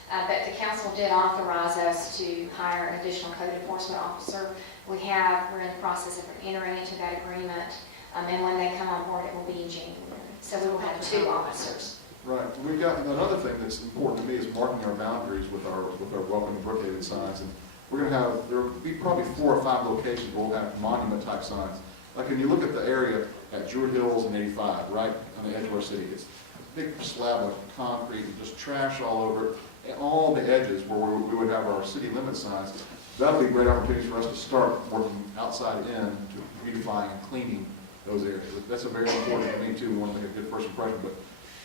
But the council did authorize us to hire an additional code enforcement officer. We're in the process of entering into that agreement. And when they come on board, it will be in January. So we will have 2 officers. Right. We've got another thing that's important to me is marking our boundaries with our Welcome to Brookhaven signs. And we're going to have, there will be probably 4 or 5 locations where we'll have monument type signs. Like when you look at the area at Druid Hills and 85, right on the edge of our city, it's a big slab of concrete and just trash all over it. And all the edges where we would have our city limit signs, that'll be great opportunities for us to start working outside in to beautifying and cleaning those areas. That's a very important to me too. We want to make a good first impression, but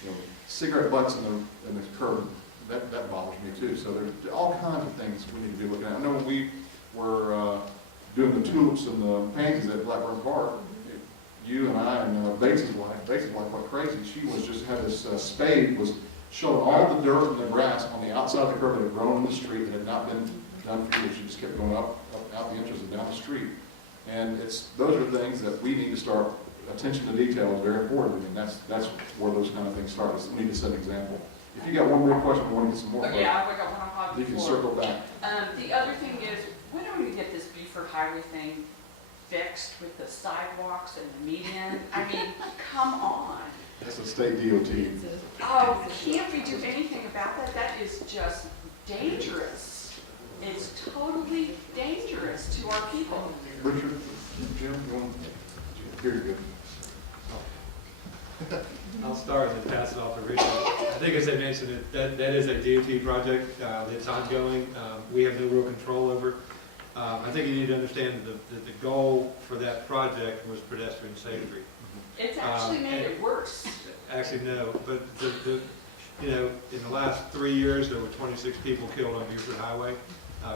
you know, cigarette butts in the curb, that bothers me too. So there's all kinds of things we need to be looking at. I know when we were doing the tulips and the pansies at Blackburn Park, you and I and Bates' wife went crazy. She was just had this spade was showing all the dirt and the grass on the outside of the curb that had grown in the street that had not been done for years. She just kept going up out the inches and down the street. And those are things that we need to start. Attention to detail is very important, and that's where those kind of things start. We need to set an example. If you got one more question, we want to get some more. Oh, yeah, I've got one on Hobby You can Floor. circle back. The other thing is, when are we going to get this Beaufort Highway thing fixed with the sidewalks and the median? I mean, come on. That's a state DOT. Oh, can't we do anything about that? That is just dangerous. It's totally dangerous to our people. Richard, Jim, you want? Here you go. I'll start and then pass it off to Richard. I think as I mentioned, that is a DOT project that's ongoing. We have no real control over. I think you need to understand that the goal for that project was pedestrian safety. It's actually made it worse. Actually, no, but you know, in the last 3 years, there were 26 people killed on Buford Highway,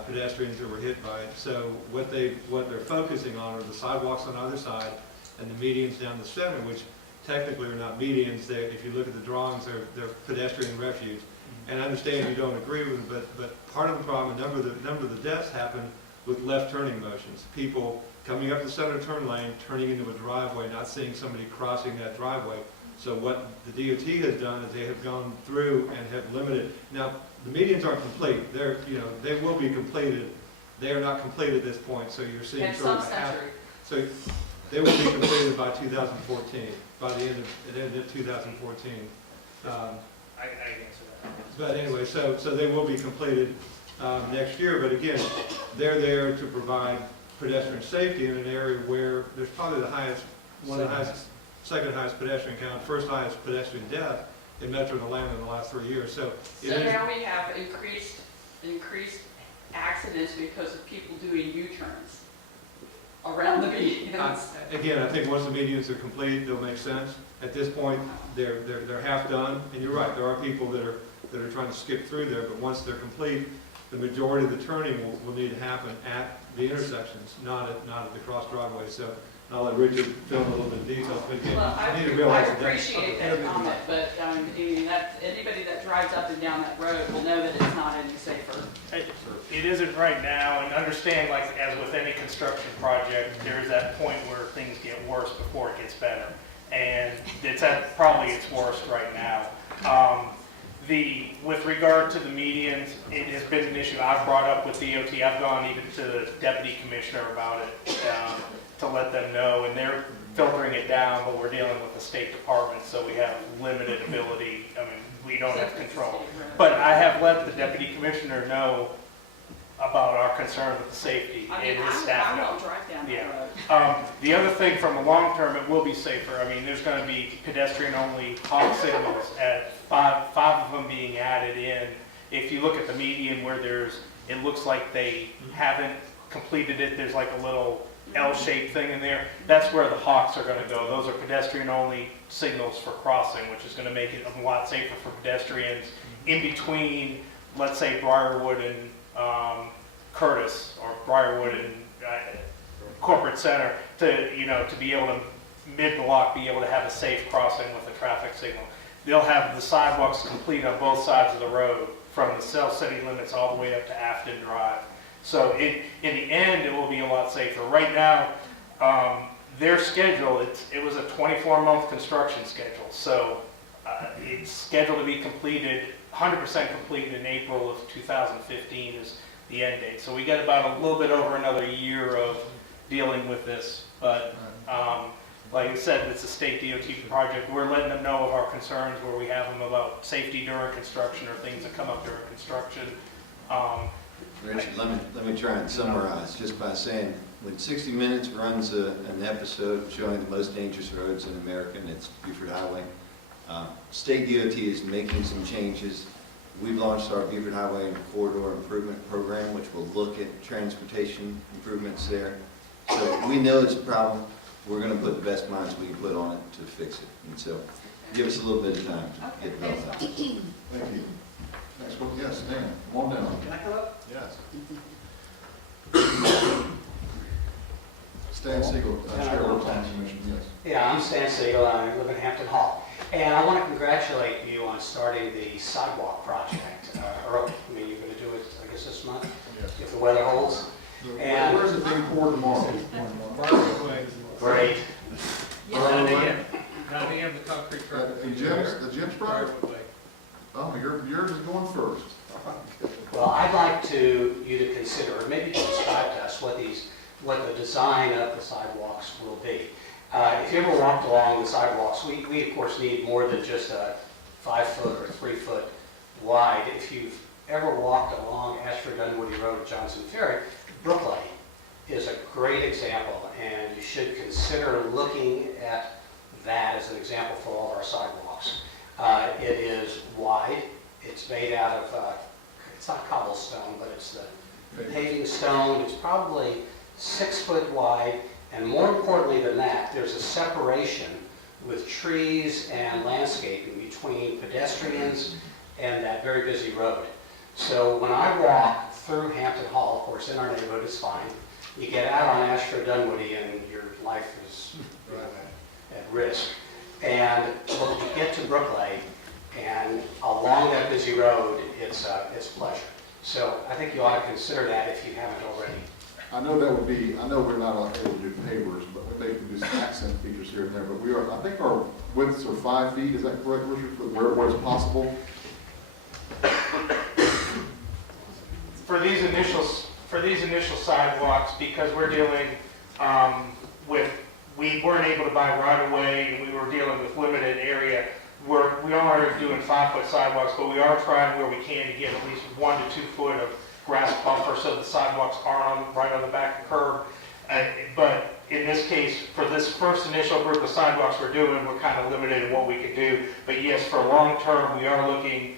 pedestrians that were hit by it. So what they're focusing on are the sidewalks on either side and the medians down the center, which technically are not medians. If you look at the drawings, they're pedestrian refuge. And I understand you don't agree with it, but part of the problem, a number of the deaths happen with left turning motions. People coming up the center turn lane, turning into a driveway, not seeing somebody crossing that driveway. So what the DOT has done is they have gone through and have limited. Now, the medians aren't complete. They will be completed. They are not complete at this point, so you're seeing At sort some of half. century. So they will be completed by 2014, by the end of 2014. I can answer that. But anyway, so they will be completed next year. But again, they're there to provide pedestrian safety in an area where there's probably one of the highest, second highest pedestrian count, first highest pedestrian death in Metro Atlanta in the last 3 years. So Now we have increased accidents because of people doing U-turns around the medians. Again, I think once the medians are complete, they'll make sense. At this point, they're half done, and you're right. There are people that are trying to skip through there, but once they're complete, the majority of the turning will need to happen at the intersections, not at the cross driveways. So I'll let Richard fill in a little bit of details. But again, Well, you need to I realize appreciate that comment, but anybody that drives up and down that road will know that it's not any safer. It isn't right now, and understand, like, as with any construction project, there's that point where things get worse before it gets better. And it's at probably its worst right now. With regard to the medians, it has been an issue I've brought up with DOT. I've gone even to the deputy commissioner about it to let them know, and they're filtering it down, but we're dealing with the State Department, so we have limited ability. I mean, we don't have control. But I have let the deputy commissioner know about our concern with the safety and his staff. I won't drive down that road. Yeah. The other thing, from the long term, it will be safer. I mean, there's going to be pedestrian-only hawk signals at five of them being added in. If you look at the median where it looks like they haven't completed it, there's like a little L-shaped thing in there. That's where the hawks are going to go. Those are pedestrian-only signals for crossing, which is going to make it a lot safer for pedestrians in between, let's say, Briarwood and Curtis, or Briarwood and Corporate Center, to be able to mid-block be able to have a safe crossing with a traffic signal. They'll have the sidewalks complete on both sides of the road, from the South City limits all the way up to Afton Drive. So in the end, it will be a lot safer. Right now, their schedule, it was a 24-month construction schedule, so it's scheduled to be completed, 100% completed in April of 2015 is the end date. So we got about a little bit over another year of dealing with this, but like I said, it's a state DOT project. We're letting them know of our concerns where we have them about safety during construction or things that come up during construction. Richard, let me try and summarize just by saying, when 60 Minutes runs an episode showing the most dangerous roads in America, and it's Buford Highway, state DOT is making some changes. We've launched our Buford Highway Corridor Improvement Program, which will look at transportation improvements there. So we know it's a problem. We're going to put the best minds we can put on it to fix it. And so give us a little bit of time to get developed. Thank you. Next one, yes, Dan, come on down. Can I come up? Yes. Stan Siegel, Chair of the Planning Commission, yes. Yeah, I'm Stan Siegel, I live in Hampton Hall. And I want to congratulate you on starting the sidewalk project early. I mean, you're going to do it, I guess, this month, Yes. if the weather holds. And Where's it being poured tomorrow? great. 9 a.m. the concrete truck. The Jim's project? Oh, yours is going first. Well, I'd like you to consider, or maybe you can describe to us what the design of the sidewalks will be. If you ever walked along the sidewalks, we of course need more than just a 5-foot or 3-foot wide. If you've ever walked along Ashford Dunwoody Road at Johnson Ferry, Brookhaven is a great example, and you should consider looking at that as an example for all of our sidewalks. It is wide. It's made out of, it's not cobblestone, but it's paving stone, it's probably 6 foot wide, and more importantly than that, there's a separation with trees and landscaping between pedestrians and that very busy road. So when I walk through Hampton Hall, of course in our neighborhood it's fine, you get out on Ashford Dunwoody and your life is at risk. And when you get to Brookhaven and along that busy road, it's a pleasure. So I think you ought to consider that if you haven't already. I know that would be, I know we're not able to do pavers, but we may do some accent features here and there, but we are, I think our widths are 5 feet, is that correct, Richard, where it's possible? For these initial sidewalks, because we're dealing with, we weren't able to buy right away, and we were dealing with limited area, we are doing 5 foot sidewalks, but we are trying where we can to get at least 1 to 2 foot of grass buffer so the sidewalks aren't right on the back of the curb. But in this case, for this first initial group of sidewalks we're doing, we're kind of limited in what we can do. But yes, for long term, we are looking,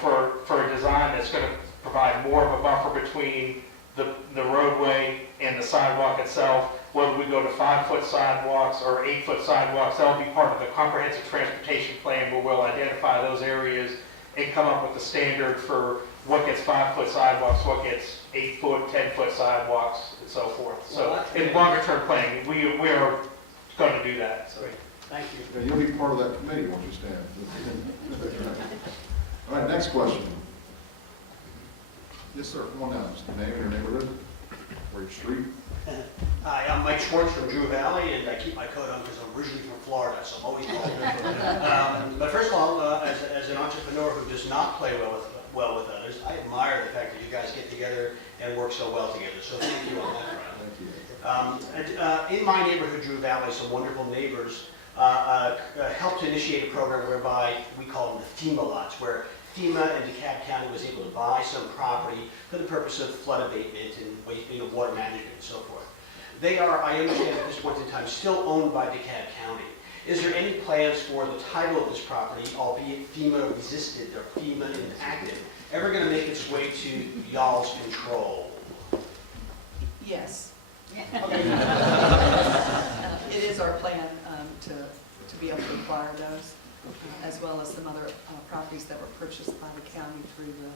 for a design that's going to provide more of a buffer between the roadway and the sidewalk itself. Whether we go to 5 foot sidewalks or 8 foot sidewalks, that'll be part of the comprehensive transportation plan where we'll identify those areas and come up with the standard for what gets 5 foot sidewalks, what gets 8 foot, 10 foot sidewalks, and so forth. So in longer term planning, we are going to do that. So. Thank you. Yeah, you'll be part of that committee once you stand. All right, next question. Yes, sir, come on down. Just the name of your neighborhood or your street. Hi, I'm Mike Schwartz from Drew Valley, and I keep my coat on because I'm originally from Florida, so I'm always cold. But first of all, as an entrepreneur who does not play well with others, I admire the fact that you guys get together and work so well together. So thank you on that front. Thank you. In my neighborhood, Drew Valley, some wonderful neighbors helped to initiate a program whereby we call them the FEMA lots, where FEMA and DeKalb County was able to buy some property for the purpose of flood abatement and water management and so forth. They are, I understand at this point in time, still owned by DeKalb County. Is there any plans for the title of this property, albeit FEMA resisted or FEMA inactive, ever going to make its way to y'all's control? Yes. It is our plan to be able to acquire those, as well as some other properties that were purchased by the county through the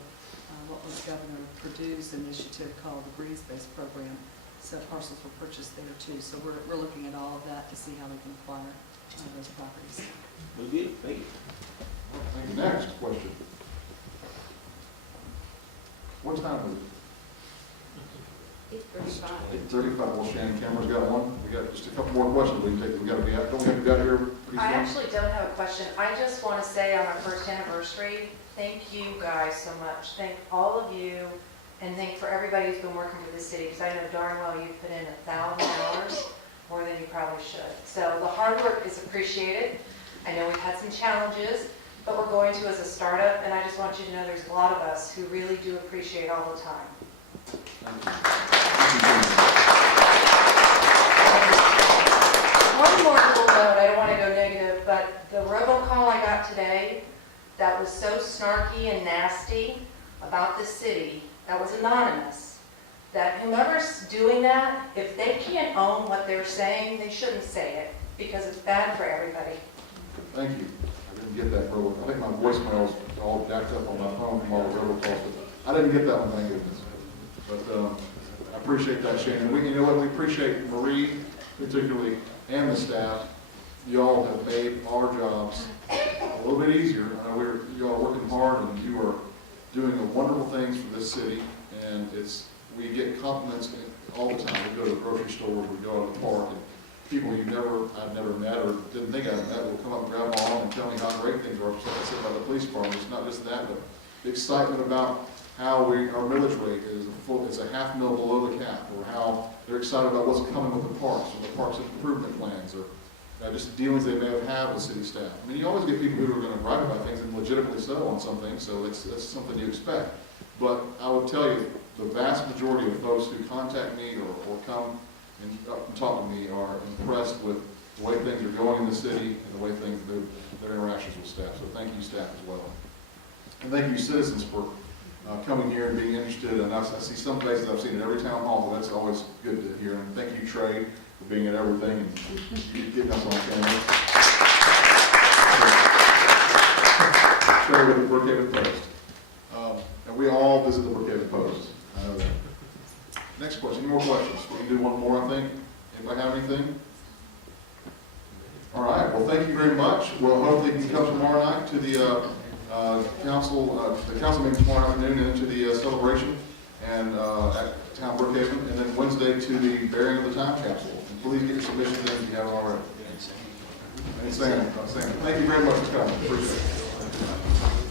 what was Governor Perdue's initiative called the Green Space Program. So parcels were purchased there too. So we're looking at all of that to see how we can acquire those properties. Good, thank you. Thank you. Next question. What time is it? 8:35. 8:35. Well, Shannon Cameron's got one. We got just a couple more questions we can take. We got to be out. Don't we have to be out here pretty soon? I actually don't have a question. I just want to say on our first anniversary, thank you guys so much. Thank all of you, and thank for everybody who's been working for this city, because I know darn well you've put in 1,000 hours, more than you probably should. So the hard work is appreciated. I know we've had some challenges, but we're going to as a startup, and I just want you to know there's a lot of us who really do appreciate all the time. One more little note, I don't want to go negative, but the robocall I got today that was so snarky and nasty about the city, that was anonymous, that whomever's doing that, if they can't own what they're saying, they shouldn't say it, because it's bad for everybody. Thank you. I didn't get that robo. I think my voicemail's all jacked up on my phone from all the robocalls, but I didn't get that one, thank goodness. But I appreciate that, Shannon. You know what? We appreciate Marie, particularly, and the staff. Y'all have made our jobs a little bit easier. I know y'all are working hard, and you are doing wonderful things for this city. And we get compliments all the time. We go to the grocery stores, we go out to the park, and people I've never met or didn't think I'd met will come up and grab my arm and tell me how great things are. Just like I said about the police department, it's not just that, but the excitement about how our millage rate is a $500,000 below the cap, or how they're excited about what's coming with the parks, or the parks improvement plans, or just dealings they may have had with city staff. I mean, you always get people who are going to write about things, and legitimately so on some things, so that's something you expect. But I would tell you, the vast majority of folks who contact me or come and talk to me are impressed with the way things are going in the city and the way their interactions with staff. So thank you, staff, as well. And thank you, citizens, for coming here and being interested. And I see some faces I've seen at every town hall, so that's always good to hear. And thank you, Trey, for being at everything and getting us on camera. Trey with the Brookhaven Post. And we all visit the Brookhaven Post. I know that. Next question. Any more questions? We can do one more, I think. Anybody have anything? All right. Well, thank you very much. Well, hopefully you can come tomorrow night to the council meeting tomorrow afternoon and to the celebration and at Town Brookhaven, and then Wednesday to the burying of the time capsule. And please get your submissions in if you haven't already. And Sam, thank you very much for coming. Appreciate it.